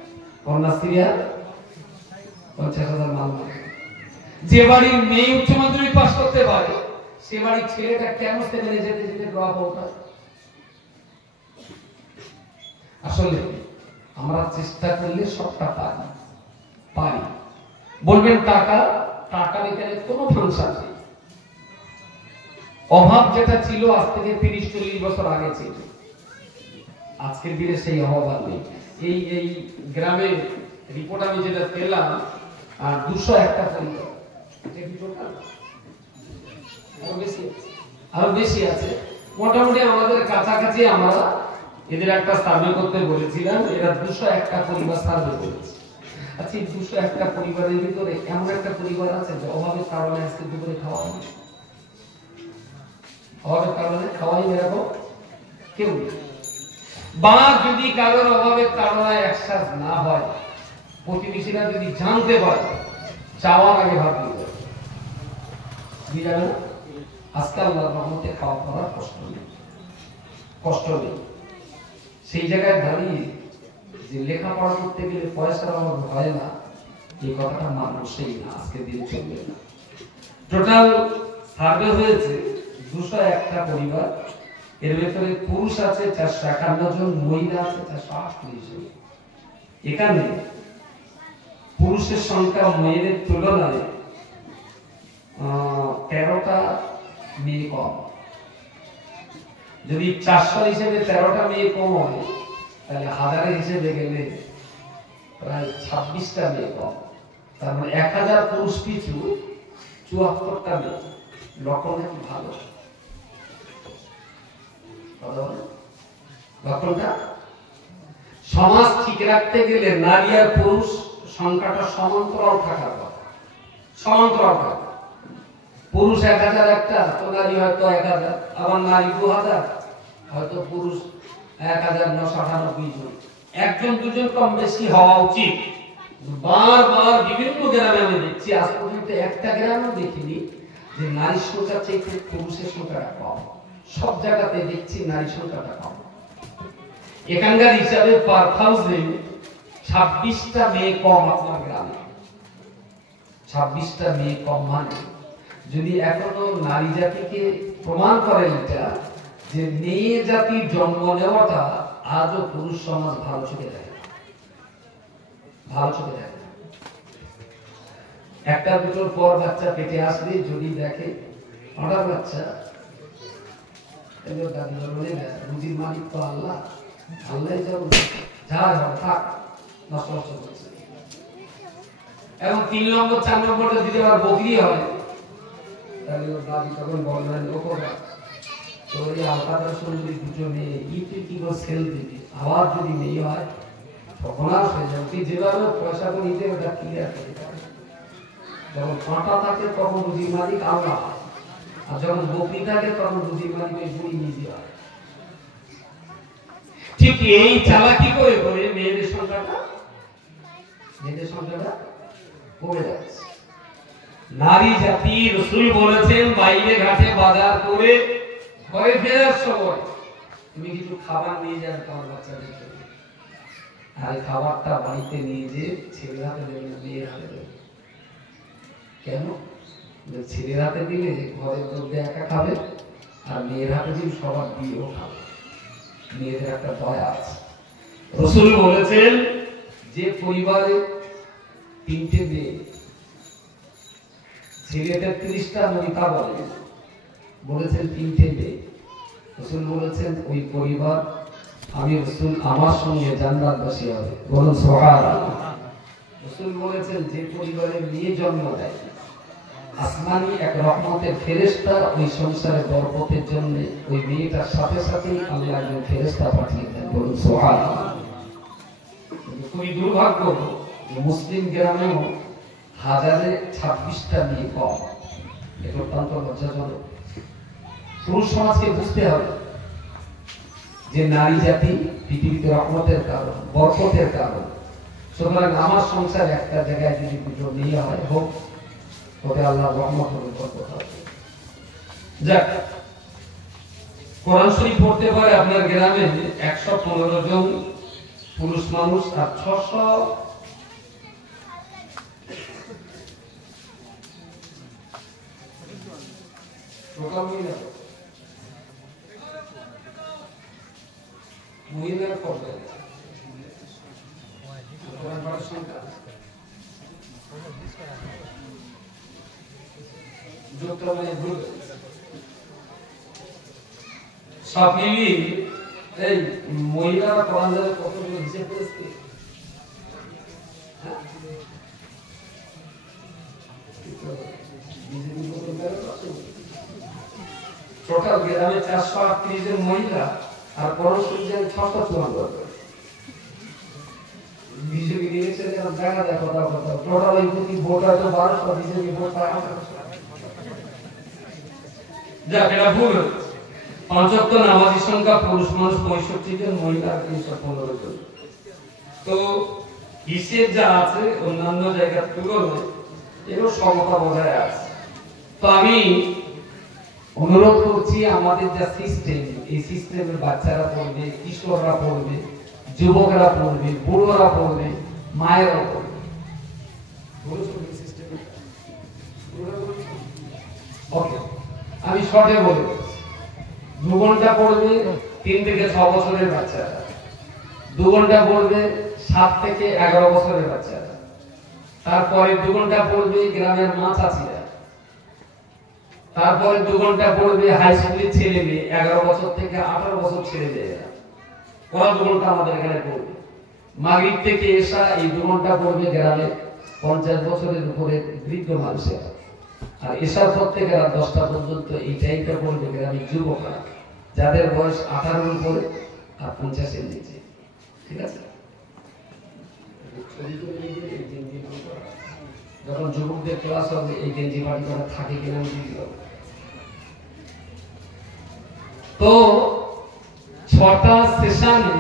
কন্যা সিরিয়া 50,000 মাল মারা যে বাড়ির মেয়ে উচ্চ মাধ্যমিক পাস করতে পারে সে বাড়ির ছেলেটা কেন সেখানে যেতে যেতে ড্রপ আউট হয় আসলে আমরা চেষ্টা করলে সবটা পারি বলবেন টাকার এখানে কোনো ফাংশন নেই অভাব যেটা ছিল আজ থেকে 30-40 বছর আগে ছিল আজকের দিনে সেই অভাব আর নেই এই গ্রামের রিপোর্ট আমি যেটা পেলাম আর 201টা পরিবার আরো বেশি আছে মোটামুটি আমাদের কাছাকাছি আমরা এদের একটা সার্ভে করতে বলেছিলাম এরা 201টা পরিবার সার্ভে করেছে আচ্ছা 201টা পরিবারের ভিতরে এমন একটা পরিবার আছে যে অভাবের কারণে আজকে দুপুরে খাওয়া হয় অভাবের কারণে খাওয়াই এরকম কেউ বা যদি কারোর অভাবের কারণে একসাথ না হয় প্রতিবেশীরা যদি জানতে পারে চাওয়ার আগে ভাবতে হবে আজকে আল্লাহর রহমতে খাওয়া পড়ার কষ্ট নেই সেই জায়গায় দাঁড়িয়ে যে লেখাপড়া করতে গেলে পয়সার অভাব হয় না এই কথাটা মানুষই না আজকে দিন চলবে না টোটাল সার্ভে হয়েছে 201টা পরিবার এর ভেতরে পুরুষ আছে 451 জন মহিলা আছে 438 জন এখানে পুরুষের সংখ্যা মেয়েদের তুলনায় 13টা মেয়ে কম যদি 400 হিসেবে 13টা মেয়ে কম হয় তাহলে হাজারের হিসেবে গেলে প্রায় 26টা মেয়ে কম তার মানে 1000 পুরুষ পিছু 74টা মেয়ে লক্ষণটা কি ভালো লক্ষণটা সমাজ ঠিক রাখতে গেলে নারী আর পুরুষ সংখ্যাটা সমান্তরাল থাকার কথা সমান্তরাল থাকা পুরুষ 1000 একটা তো নারী হয়তো 1000 আবার নারী 2000 হয়তো পুরুষ 1998 জন একজন দুজন কম বেশি হওয়া উচিত বারবার বিভিন্ন গ্রামে আমি দেখছি আজ পর্যন্ত একটা গ্রামও দেখিনি যে নারী সংখ্যার চাইতে পুরুষের সংখ্যাটা কম সব জায়গাতে দেখছি নারী সংখ্যাটা কম এখানকার হিসাবে পার 1000 26টা মেয়ে কম আপনার গ্রামে 26টা মেয়ে কম মানে যদি এখনো নারী জাতিকে প্রমাণ করেন এটা যে মেয়ে জাতির জন্ম নেওয়াটা আজও পুরুষ সমাজ ভালো চোখে দেখে একটা দুটোর পর বাচ্চা পেটে আসলে যদি দেখে হঠাৎ বাচ্চা রুজির মালিক তো আল্লাহ যা থাক নষ্ট করছে এবং 3 নম্বর 4 নম্বরটা যদি আবার বদলি হয় তাহলে ওর দাবি তখন বলবেন ও করবা তো এই আলকাতার শরীরে দুটো মেয়ে ইটি কি করে সেল দিবি আবার যদি মেয়ে হয় তখন আর হয়ে যাবে তুই যেভাবে পয়সা করে নিতে ওটা ক্লিয়ার করে যখন ফাঁটা থাকে তখন রুজির মালিক আল্লাহ আর যখন বকরি থাকে তখন রুজির মালিক ওই বুড়ি নিজে হয় ঠিক এই চালাকি করে করে মেয়েদের সংখ্যাটা কমে যাচ্ছে নারী জাতি রাসূল বলেছেন বাইরে ঘাটে বাজার করে ঘরে ফেরার সময় তুমি কিছু খাবার নিয়ে যাবে তোমার বাচ্চাদের জন্য আর খাবারটা বাড়িতে নিয়ে যে ছেলের হাতে দেবে মেয়ের হাতে দেবে কেন ছেলের হাতে দিলে ঘরের মধ্যে একা খাবে আর মেয়ের হাতে দিলে সবার দিয়েও খাবে মেয়েদের একটা দয়া আছে রাসূল বলেছেন যে পরিবারে 3টে মেয়ে ছেলেদের 30টা নবীতা বলেছেন 3টে মেয়ে রাসূল বলেছেন ওই পরিবার আমি রাসূল আমার সঙ্গে জান্নাতবাসী হবে বলুন সুবহানাল্লাহ রাসূল বলেছেন যে পরিবারে মেয়ে জন্ম দেয় আসমানি এক রহমতের ফেরেশতা ওই সংসারে বরকতের জন্য ওই মেয়েটার সাথে সাথে আল্লাহ একজন ফেরেশতা পাঠিয়ে দেন বলুন সুবহানাল্লাহ খুবই দুর্ভাগ্য যে মুসলিম গ্রামেও হাজারে 26টা মেয়ে কম এটা অত্যন্ত লজ্জাজনক পুরুষ সমাজকে বুঝতে হবে যে নারী জাতি পৃথিবীতে রহমতের কারণ বরকতের কারণ সুতরাং আমার সংসার একটা জায়গায় যদি দুটো মেয়ে হয় হোক ওতে আল্লাহর রহমত হবে, বরকত হবে। যাক, কোরআন শরীফ পড়তে পারে আপনার গ্রামে 115 জন পুরুষ মানুষ আর 600 মহিলার পড়বে কোরআন পড়ার সংখ্যা সব মিলিয়ে এই মহিলারা কোরআন জানে কতগুলো হিসেব করেছে? টোটাল গ্রামে 438 জন মহিলা আর কোরআন শরীফ জানে 654। বিজেপি ইলেকশনে জায়গা দেয় কথা কথা টোটাল এই প্রতি ভোট হয়তো 1200, বিজেপি ভোট পায় 1800। যাক, এটা ভুল। 5 ওয়াক্ত নামাজি সংখ্যা পুরুষ মানুষ 65 জন, মহিলা 315 জন। তো হিসেব যা আছে অন্যান্য জায়গার তুলনায় এরও সমতা বজায় আছে। তো আমি অনুরোধ করছি, আমাদের যা সিস্টেম, এই সিস্টেমের বাচ্চারা পড়বে, কিশোররা পড়বে, যুবকরা পড়বে, বুড়োরা পড়বে, মায়েরা পড়বে। আমি শর্টে বলি, 2 ঘন্টা পড়বে 3 থেকে 6 বছরের বাচ্চারা, 2 ঘন্টা পড়বে 7 থেকে 11 বছরের বাচ্চারা, তারপরে 2 ঘন্টা পড়বে গ্রামের মা চাচিরা, তারপরে 2 ঘন্টা পড়বে হাই স্কুলের ছেলে মেয়ে, 11 বছর থেকে 18 বছর ছেলে মেয়েরা, ওরা 2 ঘন্টা আমাদের এখানে পড়বে। মাগরিব থেকে এশা এই 2 ঘন্টা পড়বে গ্রামে 50 বছরের উপরে বৃদ্ধ মানুষেরা, আর এশার পর থেকে রাত 10টা পর্যন্ত এই টাইমটা পড়বে গ্রামের যুবকরা, যাদের বয়স 18 এর উপরে আর 50 এর নিচে। ঠিক আছে? যখন যুবকদের ক্লাস হবে এই গেঞ্জি বাড়ি করা থাকে কিনা তো 6টা সেশনে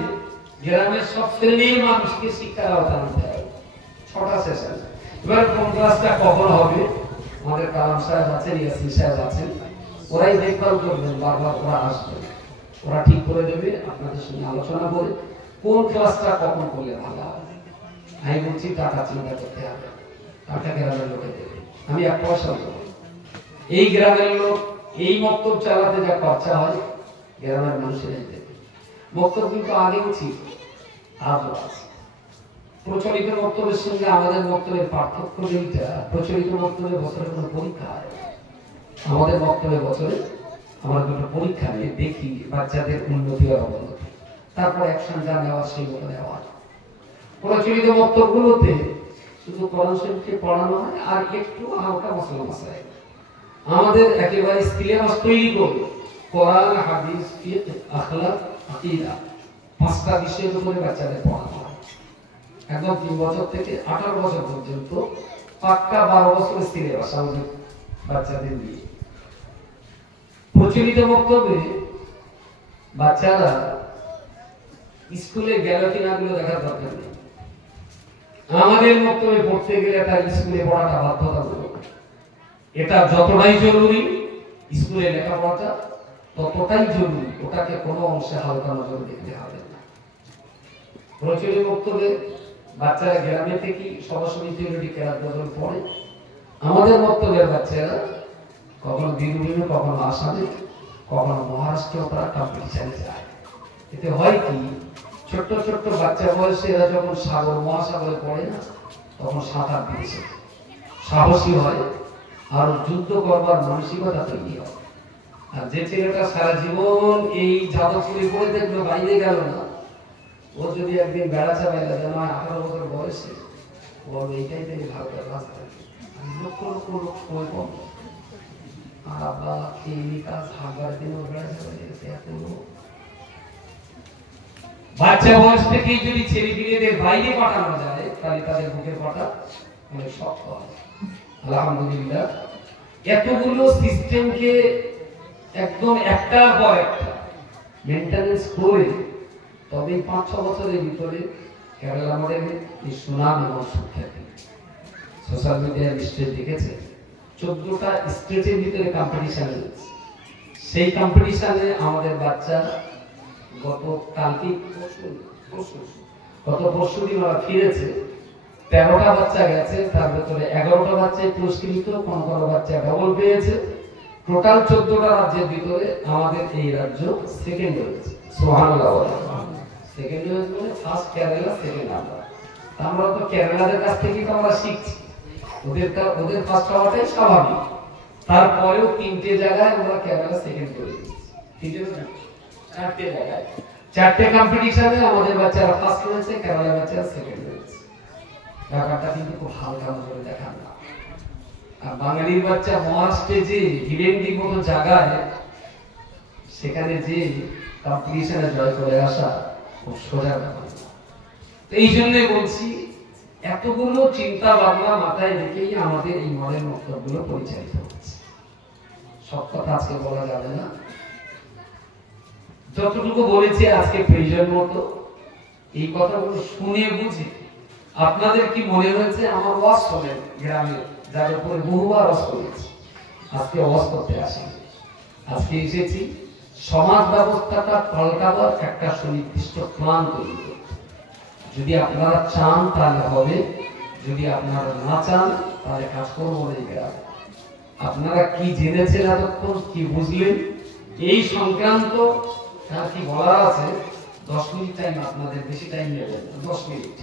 গ্রামের সব শ্রেণীর মানুষকে শিক্ষার আওতায় আনতে হবে। 6টা সেশন। এবার কোন ক্লাসটা কখন হবে আমাদের কালাম সাহেব আছেন, ইয়াসিন সাহেব আছেন, ওরাই দেখভাল করবেন, বারবার ওরা আসবে, ওরা ঠিক করে দেবে, আপনাদের সঙ্গে আলোচনা করে কোন ক্লাসটা কখন করলে ভালো হবে। আমি বলছি টাকা চিন্তা করতে হবে, টাকা গ্রামের লোকে দেবে, আমি 1 পয়সা দেবো। এই গ্রামের লোক এই মক্তব চালাতে যা খরচা হয় গ্রামের মানুষেরাই দেবে। মক্তব কিন্তু আগেও ছিল, আজও আছে। প্রচলিত মক্তবের সঙ্গে আমাদের মক্তবের পার্থক্য যেটা, প্রচলিত মক্তবে বছরে কোনো পরীক্ষা হয়, আমাদের মক্তবে বছরে আমরা দুটো পরীক্ষা নিয়ে দেখি বাচ্চাদের উন্নতি আর অবনতি, তারপর অ্যাকশন যা নেওয়া সেই মতো নেওয়া। প্রচলিত মক্তবগুলোতে শুধু কোরআন শরীফকে পড়ানো হয় আর একটু হালকা মশলা মশাই। আমাদের একেবারে সিলেবাস তৈরি করবে, কোরআন, হাদিস, ফিকহ, আখলাক, আকীদা, 5টা বিষয়ের উপরে বাচ্চাদের পড়ানো হয়। একদম 3 বছর থেকে 18 বছর পর্যন্ত পাক্কা 12 বছরের সিলেবাস আমাদের বাচ্চাদের নিয়ে। প্রচলিত বক্তব্যে বাচ্চারা স্কুলে গেল কিনা গুলো দেখার দরকার নেই। আমাদের বক্তব্যে পড়তে গেলে তার স্কুলে পড়াটা বাধ্যতামূলক। এটা যতটাই জরুরি, স্কুলে লেখাপড়াটা ততটাই জরুরি, ওটাকে কোনো অংশে হালকা নজর দেখতে হবে না। প্রচলিত বক্তব্যে বাচ্চারা গ্রামে থেকে সরাসরি থিওরিটিক কেরাত বদল পড়ে। আমাদের বক্তব্যের বাচ্চারা কখনো বীরভূমে, কখনো আসামে, কখনো মহারাষ্ট্র, তারা কম্পিটিশনে যায়। এতে হয় কি, ছোট্ট ছোট্ট বাচ্চা বয়সে এরা যখন সাগর মহাসাগরে পড়ে না, তখন সাঁতার দিয়েছে, সাহসী হয় আর যুদ্ধ করবার মানসিকতা তৈরি হয়। আর যে ছেলেটা সারা জীবন এই যাদবপুরে পড়ে দেখলো, বাইরে গেল না, ও যদি একদিন বেড়াচা বেলা যেন 18 বছর বয়সে ওর এইটাই থেকে ভারতের রাস্তা লক্ষ লক্ষ লোক সময় কম। আর আব্বা এই কাজ হাজার দিন ওর বেড়াচা বেড়ে এত লোক। বাচ্চা বয়স থেকেই যদি ছেলে মেয়েদের বাইরে পাঠানো যায় তাহলে তাদের বুকের পাটা অনেক শক্ত হয়। আলহামদুলিল্লাহ, এতগুলো সিস্টেমকে একদম একটার পর একটা মেইনটেনেন্স করে তবে 5-6 বছরের ভিতরে কেরালা মডেলে এই সুনাম এবং সুখ্যাতি সোশ্যাল মিডিয়ায় নিশ্চয়ই দেখেছে। 14টা স্টেটের ভিতরে কম্পিটিশন হয়েছে। সেই কম্পিটিশনে আমাদের বাচ্চা গত পরশুদিন ওরা ফিরেছে। 13টা বাচ্চা গেছে, তার ভেতরে 11টা বাচ্চাই পুরস্কৃত, কোনো বাচ্চা ডবল পেয়েছে। টোটাল 14টা রাজ্যের ভিতরে আমাদের এই রাজ্য সেকেন্ড হয়েছে। সুবহানাল্লাহ। সেকেন্ড হয়েছে মানে ফার্স্ট কেরালা, সেকেন্ড আমরা তো কেরালাদের কাছ থেকে তো আমরা শিখছি, ওদের ফার্স্ট হওয়াটাই স্বাভাবিক। তারপরেও 3টে জায়গায় আমরা কেরালা সেকেন্ড করে দিয়েছি। 4টে জায়গায় 4টে কম্পিটিশনে আমাদের বাচ্চারা ফার্স্ট হয়েছে, কেরালা বাচ্চারা সেকেন্ড হয়েছে। ব্যাপারটা কিন্তু খুব হালকা করে দেখান না। আর বাঙালির বাচ্চা মহারাষ্ট্রে যে ভিলেন্ডির মতো জায়গায়, সেখানে যে কম্পিটিশনে জয় করে আসা খুব সোজা ব্যাপার। এই জন্যই বলছি, এতগুলো চিন্তা ভাবনা মাথায় রেখেই আমাদের এই মডেল মক্তবগুলো পরিচালিত হচ্ছে। সব কথা আজকে বলা যাবে না, যতটুকু বলেছি আজকে প্রয়োজন মতো এই কথাগুলো শুনে বুঝে আপনাদের কি মনে হয়েছে? আমার ওয়াজ শোনেন গ্রামে, যার উপরে বহুবার ওয়াজ করেছি, আজকে ওয়াজ করতে আসি। আজকে এসেছি সমাজ ব্যবস্থাটা পাল্টাবার একটা সুনির্দিষ্ট প্ল্যান তৈরি করতে। যদি আপনারা চান তাহলে হবে, যদি আপনারা না চান তাহলে কাজ করবো এই গ্রামে। আপনারা কি জেনেছেন এতক্ষণ, কি বুঝলেন, এই সংক্রান্ত কি বলার আছে? 10 মিনিট টাইম আপনাদের, বেশি টাইম নেবেন না, 10 মিনিট।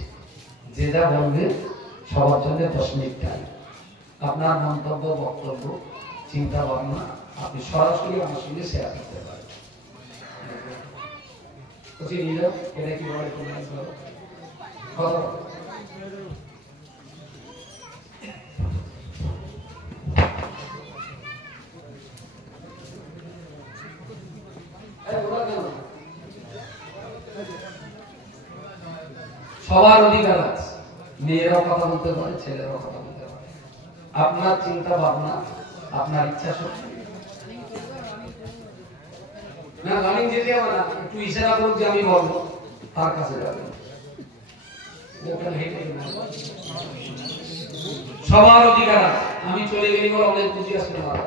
যে যা বলবেন সবার জন্য 10 মিনিট টাইম। আপনার মন্তব্য, বক্তব্য, চিন্তা ভাবনা আপনি সরাসরি আমার সঙ্গে শেয়ার করতে পারেন। এটা কি বলে কথা সবার অধিকার আছে, মেয়েরাও কথা বলতে পারে, ছেলেরাও কথা বলতে পারে। আপনার চিন্তা ভাবনা, আপনার ইচ্ছা শক্তি না রানিং যেতে হবে না, একটু ইশারা করুন যে আমি বলবো, তার কাছে যাবেন। সবার অধিকার আছে। আমি চলে গেলি বলে অনেক বুঝি আসতে পারে,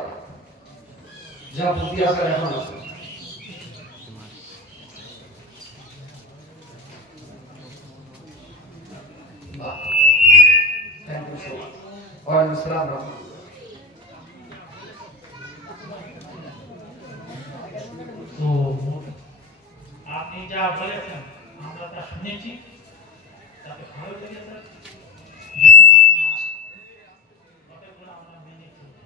যা বুদ্ধি আসার এখন আছে। আপনি যা বলেছেন আমরা তা শুনেছি, তাতে ভালো লেগেছে। যদি আপনার কথাগুলো আমরা মেনে চলি,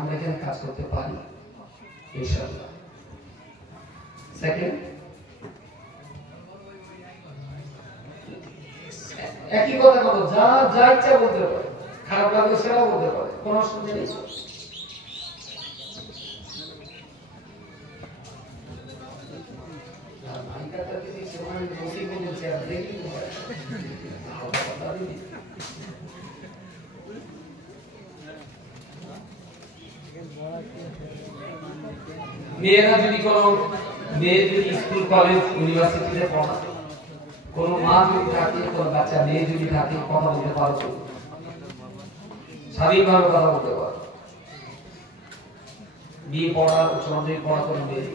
আমরা এখানে কাজ করতে পারি ইনশাআল্লাহ। সেকেন্ড, একই কথা বলো, যা যা ইচ্ছা বলতে পারে, খারাপ লাগলে সেটা বলতে পারে, কোনো অসুবিধা নেই। মেয়েরা যদি কোনো মেয়ে যদি স্কুল, কলেজ, ইউনিভার্সিটিতে পড়ে, কোনো মা যদি থাকে, কোনো বাচ্চা মেয়ে যদি থাকে, কথা বলতে পারো, স্বাধীনভাবে কথা বলতে পারো। বিয়ে পড়া, উচ্চ মাধ্যমিক পড়া করে মেয়ে,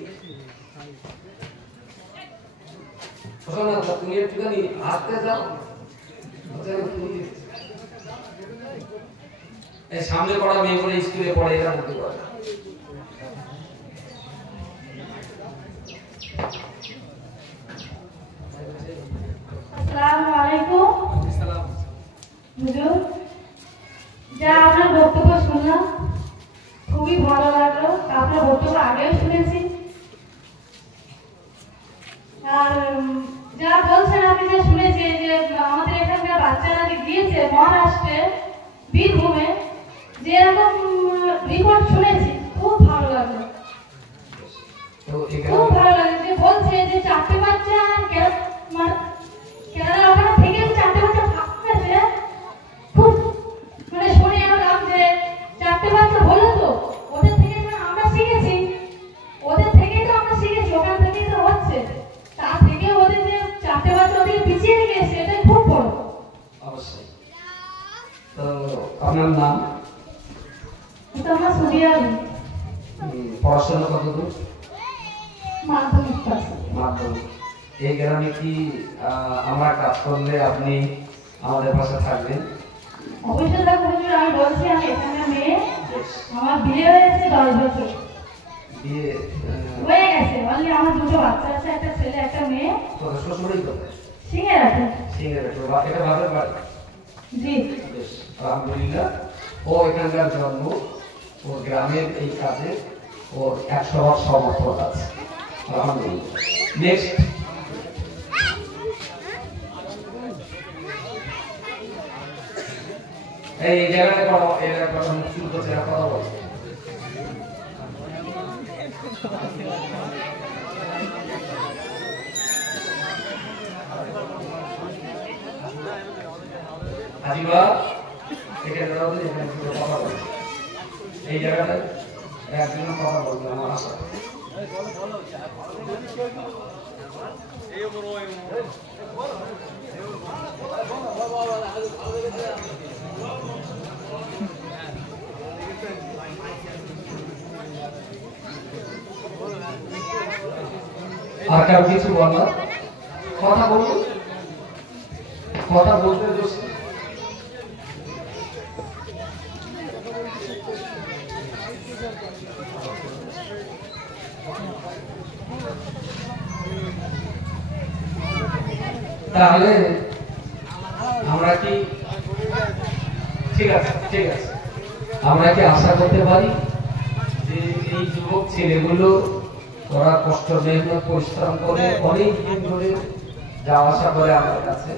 তুমি একটুখানি আসতে যাও, সামনে পড়া মেয়ে করে স্কুলে পড়ে, এরা বলতে পারে। আসসালামু আলাইকুম। হুজুর, যা আপনার বক্তব্য শুনলাম খুবই ভালো লাগলো। আপনার বক্তব্য আগেও শুনেছি, আর যা বলছেন আপনি, যা শুনেছি যে আমাদের এখানকার বাচ্চারা গিয়েছে মহারাষ্ট্রে বীরভূমে, যে এরকম রিপোর্ট শুনেছি, খুব ভালো লাগলো। খুব ভালো লাগে যে বলছে যে 4টে বাচ্চা কেরালার ওখানে থেকে 4টে বাচ্চা ভাবতেছে, খুব মানে শুনে এলাম যে 4টে বাচ্চা হলো, তো ওদের থেকে আমরা শিখেছি, ওদের থেকেই তো আমরা শিখেছি, ওখান থেকেই তো হচ্ছে। তার থেকে ওদের যে 4টে বাচ্চা ওদিকে পিছিয়ে গেছে, এটাই খুব বড়। অবশ্যই। তো আমার সুবিধা পড়াশোনা কতদূর? মাধ্যমিক পাস। মাধ্যমিক। এই গ্রামে কি আমরা কাজ করলে আপনি আমাদের পাশে থাকবেন? অবশ্যই থাকবো। আমি বলছি আমি এখানে মেয়ে, আমার বিয়ে হয়েছে 10 বছর। বিয়ে হয়ে গেছে, অনলি আমার দুটো বাচ্চা আছে, একটা ছেলে একটা মেয়ে। তোর শ্বশুরই কোথায়? সিঙ্গে আছে। সিঙ্গারে। এটা বাপের বাড়ি? জি। বেশ, আলহামদুলিল্লাহ। ও এখানকার জন্ম, ওর গ্রামের এই কাজে ওর 100% সমর্থন আছে, আলহামদুলিল্লাহ। নেক্সট, এই জায়গাটা করো, এর কথা মুশকিল করছে, কথা বল। আজিবা এখানে দাও, এখানে কথা বল। এই জায়গাটা একজন কথা বলবে, আমার আশা। আর কারো কিছু বলার? কথা বলুন, কথা বলতে দোষ। তাহলে আমরা কি ঠিক আছে, ঠিক আছে, আমরা কি আশা করতে পারি যে এই যুবক ছেলেগুলো ওরা কষ্ট মেহনত পরিশ্রম করে অনেক দিন ধরে যাওয়া আসা করে আমার কাছে,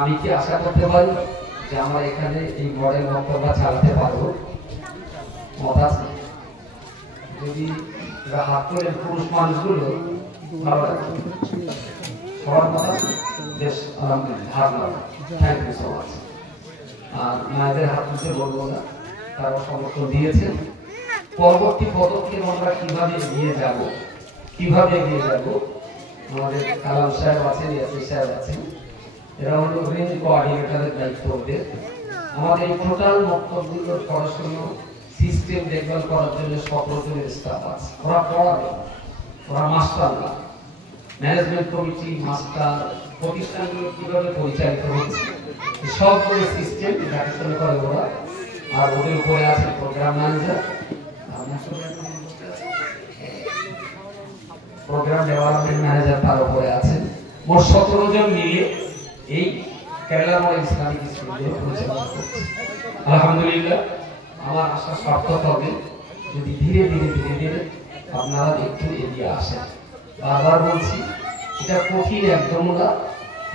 আমি কি আশা করতে পারি যে আমরা এখানে এই মডেল বক্তব্য চালাতে পারবো? মত আছে? যদি হাত করে পুরুষ মানুষগুলো ভালো লাগে সবার কথা, বেশ আলহামদুলিল্লাহ, হাত লাগবে। Thank you so much. আর মায়েদের হাত তুলতে বলবো না, তারা সমর্থন দিয়েছেন। পরবর্তী পদক্ষেপ আমরা কিভাবে এগিয়ে যাব, কিভাবে এগিয়ে যাব, আমাদের কালাম সাহেব আছেন, ইয়াসির সাহেব আছেন, এরা হলো রেঞ্জ কোঅর্ডিনেটরের দায়িত্ব ওদের। আমাদের এই টোটাল বক্তব্যগুলোর পড়াশোনা সিস্টেম দেখভাল করার জন্য সকলের স্টাফ আছে। ওরা পড়াবে, ওরা মাস্টার না। ম্যানেজমেন্ট কমিটি, মাস্টার, প্রতিষ্ঠানগুলো কিভাবে পরিচালিত হচ্ছে সবগুলো সিস্টেম দেখাশোনা করে ওরা। আর ওদের উপরে আছে program manager, program development manager, তার উপরে আছেন। মোট 17 জন মিলে এই কেরালা মডেল ইসলামিক স্কুলগুলো পরিচালনা করছে। আলহামদুলিল্লাহ, আমার আশা সার্থক হবে যদি ধীরে ধীরে ধীরে ধীরে আপনারা একটু এগিয়ে আসেন। বারবার বলছি, এটা কঠিন একদম না,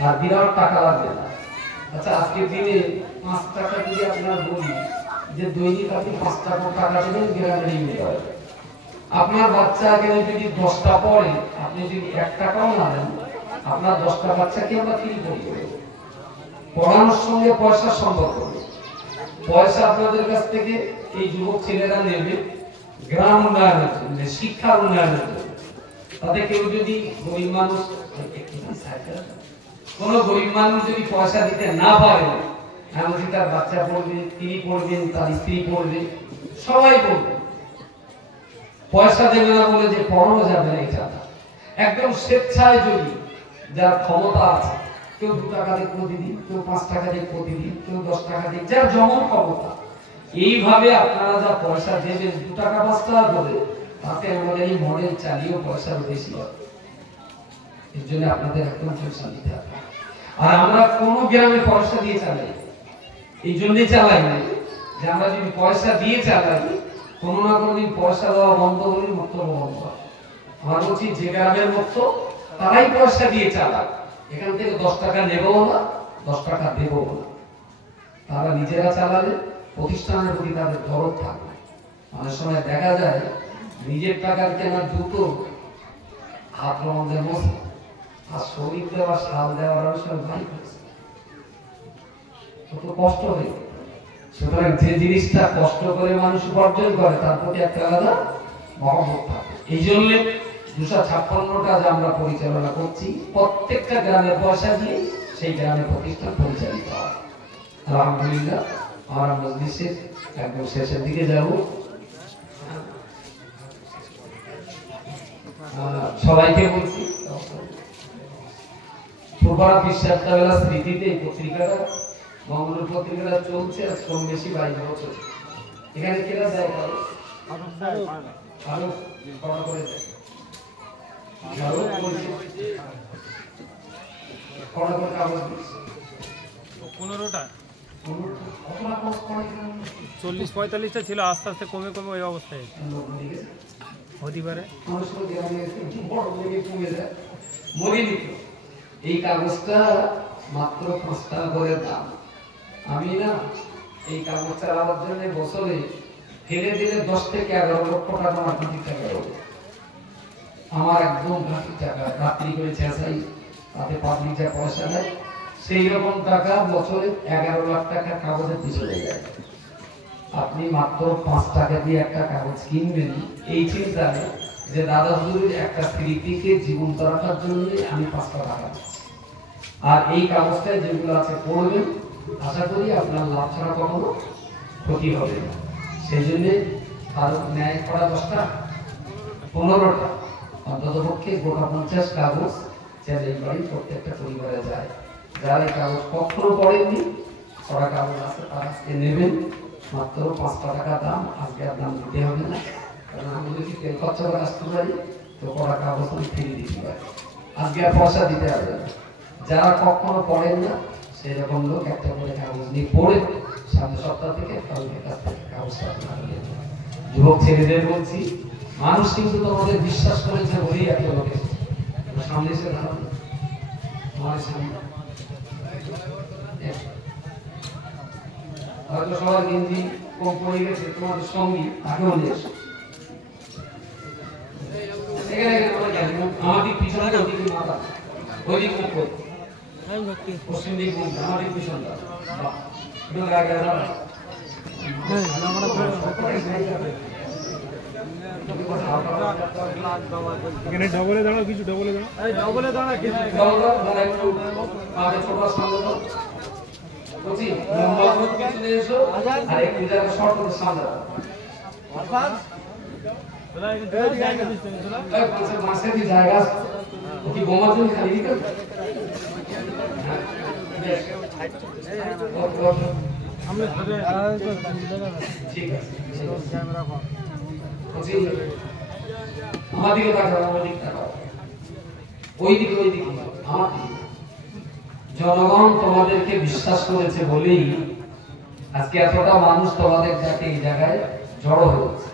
আর বিরাট টাকা লাগবে না। আচ্ছা, আজকের দিনে 5 টাকা যদি আপনার বলি যে দৈনিক আপনি 5 টাকা দেবেন গ্রামের ইউনিয়ন, আপনার বাচ্চা এখানে যদি 10টা পড়ে, আপনি যদি 1 টাকাও না দেন, আপনার 10টা বাচ্চাকে আমরা ফ্রি করে দেব। পড়ানোর সঙ্গে পয়সার সম্পর্ক নেই। পয়সা আপনাদের কাছ থেকে এই যুবক ছেলেরা নেবে গ্রাম উন্নয়নের জন্য, শিক্ষার উন্নয়নের জন্য। তাতে কেউ যদি গরিব মানুষ, কোন গরিব মানুষ যদি পয়সা দিতে না পারে, এমনকি তার বাচ্চা পড়বে, তিনি পড়বেন, তার স্ত্রী পড়বে, সবাই পড়বে। পয়সা দেবে না বলে যে পড়ানো যাবে না, এটা একদম স্বেচ্ছায়। যদি যার ক্ষমতা আছে, কেউ 2 টাকা দিয়ে প্রতিদিন, কেউ 5 টাকা দিয়ে প্রতিদিন, কেউ 10 টাকা দিয়ে, যার যেমন ক্ষমতা, এইভাবে আপনারা যা পয়সা দেবেন 2 টাকা 5 টাকা করে, তাতে আমাদের এই মডেল চালিয়েও পয়সার বেশি হবে। এর জন্য আপনাদের একদম পয়সা দিতে হবে। আর আমরা কোনো গ্রামে পয়সা দিয়ে চালাই, এই জন্যই চালাই না যে আমরা যদি পয়সা দিয়ে চালাই, কোনো না কোনোদিন পয়সা দেওয়া বন্ধ হলে বক্তব্য বন্ধ হয়। আমার বলছি, যে গ্রামের মতো তারাই পয়সা দিয়ে চালায়, এখান থেকে 10 টাকা নেবও না, 10 টাকা দেবও না। তারা নিজেরা চালালে প্রতিষ্ঠানের প্রতি তাদের দরদ থাকবে। অনেক সময় দেখা যায় নিজের টাকার কেনার জুতো হাত মধ্যে মশা, আর শরীর দেওয়া, শাল দেওয়ার সব ভাই কত কষ্ট হয়। সুতরাং যে জিনিসটা কষ্ট করে মানুষ উপার্জন করে, তার প্রতি একটা আলাদা মহব্বত থাকে। এই জন্য 256টা যে আমরা পরিচালনা করছি, প্রত্যেকটা গ্রামের পয়সা দিয়ে সেই গ্রামের প্রতিষ্ঠান পরিচালিত হয়। আলহামদুলিল্লাহ, আমরা মজলিসের একদম শেষের দিকে যাব। সবাইকে বলছি প্রপারা বিশ্বাসবেলা স্মৃতিতে এই পত্রিকাটা মঙ্গল পত্রিকাটা চলছে আর কম বেশি 22 বছর। এখানে কেনা দেয় আরো বড় করে দেয় আরো বড় করে কাগজ 15টা 40-45টা ছিল, আস্তে আস্তে কমে কমে ওই অবস্থায় হতে পারে। এই কাগজটা মাত্র 5 টাকা করে দাম। আমি না এই কাগজ চালাবার জন্য বছরে ফেলে দিলে 10 থেকে 11 লক্ষ টাকা মাটির টাকা হবে। আমার একদম ঘাটি টাকা রাত্রি করে চেঁচাই, তাতে পাবলিক যা পয়সা দেয় সেই রকম টাকা বছরে 11 লাখ টাকা কাগজের পিছনে যায়। আপনি মাত্র 5 টাকা দিয়ে একটা কাগজ কিনবেন এই চিন্তায় যে দাদা হুজুরের একটা স্মৃতিকে জীবন্ত রাখার জন্য আমি 5 টাকা দিচ্ছি। আর এই কাগজটায় যেগুলো আছে পড়বেন, আশা করি আপনার লাভ ছাড়া কখনো ক্ষতি হবে না। সেই জন্য আরো ন্যায় করা 10টা 15টা অন্তত পক্ষে গোটা 50 কাগজ যেন এই বাড়ি প্রত্যেকটা পরিবারে যায়। যারা এই কাগজ কখনো পড়েননি কড়া কাগজ আছে তারা আজকে নেবেন, মাত্র 5 টাকা দাম। আজকে আর দাম দিতে হবে না, কারণ আমি যদি তেল খরচা করে আসতে পারি তো কড়া কাগজ আমি ফিরিয়ে দিতে পারি, আজকে আর পয়সা দিতে হবে না। যারা কখনো পড়েন না সেই রকম লোক একটা করে কাগজ নিয়ে পড়ে সামনের সপ্তাহ থেকে কালকে কাছ থেকে কাগজটা আপনারা নেবেন। যুবক ছেলেদের বলছি, মানুষ কিন্তু তোমাদের বিশ্বাস করেছে বলেই এত লোক এসেছে। সামনে এসে দাঁড়ান, আমার সামনে হয়তো সবার গেঞ্জি কম পড়ে গেছে, তোমাদের সঙ্গী আগেও নিয়ে এসো। আমাদের পিছনে ওদিকে মাথা, ওইদিক মুখ করো, পশ্চিম দিক মুখ, আমাদের পিছনটা এখানে ডবলে দাঁড়াও, কিছু ডবলে দাঁড়াও, ডবলে দাঁড়া কিছু জায়গা বোমার জন্য খালি ঠিক আছে আমাদিকে ওইদিকে আমার জনগণ তোমাদেরকে বিশ্বাস করেছে বলেই আজকে এতটা মানুষ তোমাদের যাকে এই জায়গায় জড়ো হয়েছে।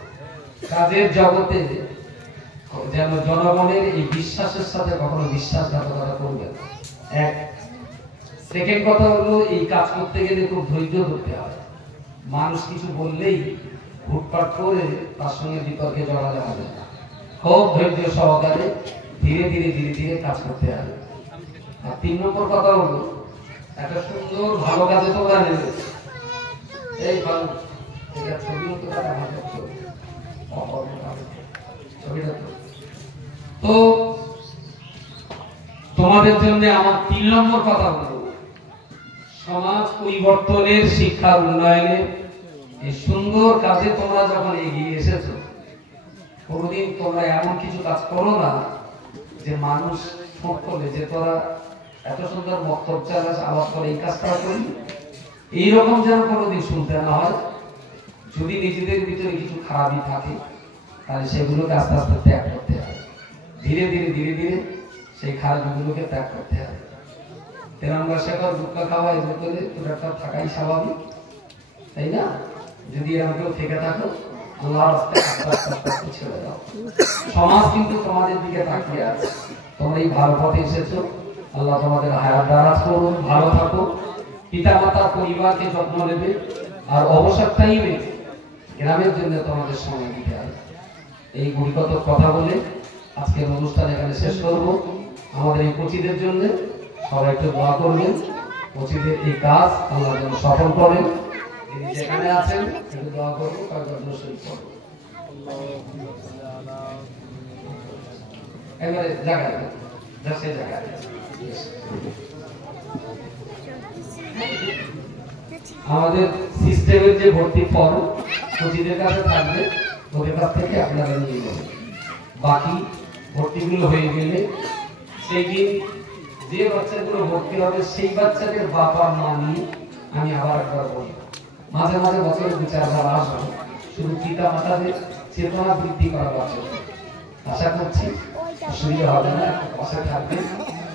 কাজের জগতে যেন জনগণের এই বিশ্বাসের সাথে কখনো বিশ্বাসঘাতকতা করবে না। এক সেকেন্ড কথা হলো, এই কাজ করতে গেলে খুব ধৈর্য ধরতে হয়। মানুষ কিছু বললেই হুটপাট করে তার সঙ্গে বিতর্কে জড়ালে হবে না। খুব ধৈর্য সহকারে ধীরে ধীরে ধীরে ধীরে কাজ করতে হবে। আর 3 নম্বর কথা হলো, একটা সুন্দর ভালো কাজে তোমরা নেবে, এই ভালো এটা ছবিও তো একটা ভালো ছবিটা তো তোমাদের জন্য আমার 3 নম্বর কথা হলো, সমাজ পরিবর্তনের শিক্ষার উন্নয়নে এই সুন্দর কাজে তোমরা যখন এগিয়ে এসেছো, কোনোদিন তোমরা এমন কিছু কাজ করো না যে মানুষ ঠোঁট করলে যে তোরা এত সুন্দর বক্তব্য চালাস আলাপ করে এই কাজটা করি, এইরকম যেন কোনোদিন শুনতে না হয়। যদি নিজেদের ভিতরে কিছু খারাপই থাকে তাহলে সেগুলোকে আস্তে আস্তে ত্যাগ করতে হবে, ধীরে ধীরে ধীরে ধীরে সেই খারাপগুলোকে ত্যাগ করতে হবে। তেরাঙ্গা শেখার দুঃখা খাওয়া এগুলো করে তোর একটা থাকাই স্বাভাবিক, তাই না? যদি এরকম কেউ থেকে থাকো আল্লাহর রাস্তায় আস্তে আস্তে ছেড়ে দাও। সমাজ কিন্তু তোমাদের দিকে তাকিয়ে আছে, তোমরা এই ভালো পথে এসেছো। আল্লাহ তোমাদের হায়াত দারাজ করুন, ভালো থাকো, পিতা মাতা পরিবারকে যত্ন নেবে, আর অবসর টাইমে গ্রামের জন্য তোমাদের সময় দিতে হবে। এই গুণগত কথা বলে আজকের অনুষ্ঠান এখানে শেষ করব। আমাদের এই কোচিদের জন্য সবাই একটু দোয়া করবেন, কোচিদের এই কাজ আল্লাহ যেন সফল করেন। তিনি যেখানে আছেন একটু দোয়া করবো, কয়েকবার শহীদ করবো। এবারে জায়গায় সে জায়গায় আমাদের সিস্টেমের যে ভর্তি ফর্ম কোচিদের কাছে থাকবে, ওদের কাছ থেকে আপনারা নিয়ে নেবেন। বাকি ভর্তিগুলো হয়ে গেলে সেই দিন যে বাচ্চাগুলো ভর্তি হবে সেই বাচ্চাদের বাবা মা নিয়ে আমি আবার একবার বলবো, মাঝে মাঝে বছরে 2-4 বার আসবো, শুধু পিতা মাতাদের চেতনা বৃদ্ধি করার জন্য। আশা করছি অসুবিধা হবে না, পাশে থাকবেন।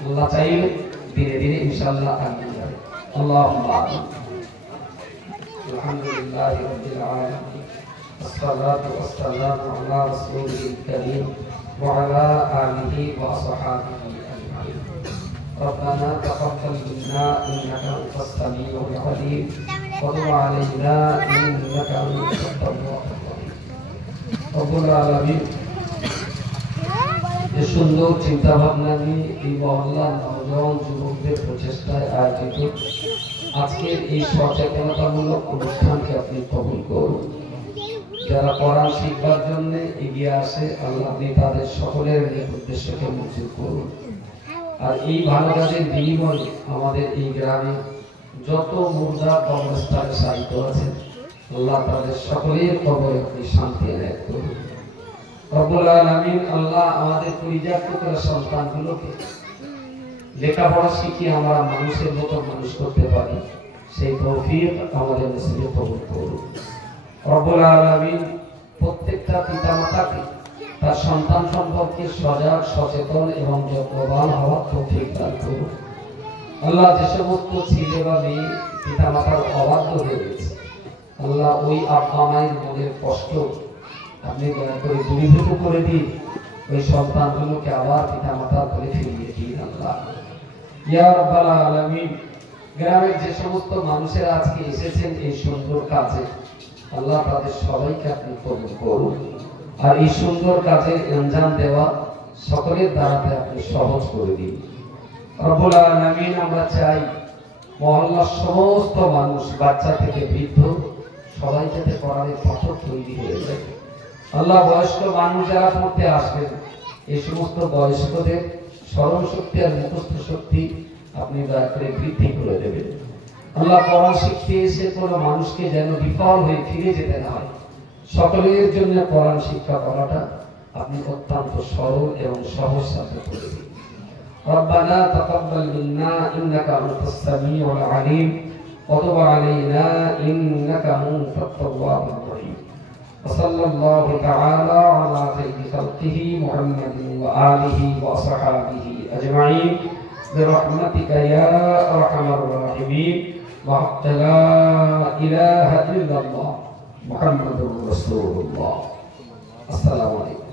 আল্লাহ চাইলে ধীরে ধীরে ইনশাআল্লাহ আগামী যাবে। আল্লাহুম্মা আলহামদুলিল্লাহি রাব্বিল আলামিন, আসসালাতু ওয়াসসালামু আলা রাসূলিল কারীম ওয়া আলা আলিহি ওয়া আসহাবিহি আজমাইন। ربنا تقبل منا انك انت السميع العليم وتب علينا انك انت التواب الرحيم। رب العالمين এই সুন্দর চিন্তা ভাবনা নিয়ে এই মহল্লার নওজোয়ান যুবকদের প্রচেষ্টায় আয়োজিত আজকের এই সচেতনতামূলক অনুষ্ঠানকে আপনি কবুল করুন। যারা কোরআন শিক্ষার জন্য এগিয়ে আসে, আল্লাহ আপনি তাদের সকলের উদ্দেশ্যকে মঞ্জুর করুন। আর এই ভালো কাজের বিনিময়ে আমাদের এই গ্রামে যত মুর্দা কবরস্থানে সাহিত্য আছে, আল্লাহ তাদের সকলের কবরে আপনি শান্তি এনায়েত করুন। রব্বুল আলামিন আল্লাহ আমাদের পরিচালিত সন্তানগুলোকে লেখাপড়া শিখিয়ে আমরা মানুষের মতো মানুষ করতে পারি, সেই তৌফিক আমাদের নসিবে কবুল করুন। রব্বুল আলামিন প্রত্যেকটা পিতামাতাকে তার সন্তান সম্পর্কে সজাগ, সচেতন এবং যত্নবান হওয়ার তৌফিক দান করুন। আল্লাহ যে সমস্ত ছেলে বা মেয়ে পিতামাতার অবাধ্য হয়ে গেছে, আল্লাহ ওই আব্বা মায়ের মনের কষ্ট আপনি দয়া করে দূরীভূত করে দিন। ওই সন্তানগুলোকে আবার পিতামাতার করে ফিরিয়ে দিন আল্লাহ। ইয়া রাব্বাল আলামিন, গ্রামের যে সমস্ত মানুষেরা আজকে এসেছেন এই সুন্দর কাজে, আল্লাহ তাদের সবাইকে আপনি কবুল করুন। আর এই সুন্দর কাজে আঞ্জাম দেওয়া সকলের দ্বারাতে আপনি সহজ করে দিন রব্বুল আলামিন। আমরা চাই মহল্লার সমস্ত মানুষ, বাচ্চা থেকে বৃদ্ধ, সবাই যাতে কোরআনের পাঠক তৈরি হয়ে যায়। আল্লাহ বয়স্ক মানুষ যারা পড়তে আসবেন, এই সমস্ত বয়স্কদের স্মরণ শক্তি আর মুখস্থ শক্তি আপনি দয়া করে বৃদ্ধি করে দেবেন। আল্লাহ কোরআন শিখতে এসে কোনো মানুষকে যেন বিফল হয়ে ফিরে যেতে না হয়, সকলের জন্য কোরআন শিক্ষা করাটা আপনি অত্যন্ত সরল এবং সহজ সাথে করে দিন। ربنا تقبل منا انك انت السميع العليم وتب علينا انك انت التواب الرحيم وصلى الله تعالى على خير خلقه محمد وآله وصحبه أجمعين برحمتك يا أرحم الراحمين وحق لا إله إلا الله محمد رسول الله. السلام عليكم.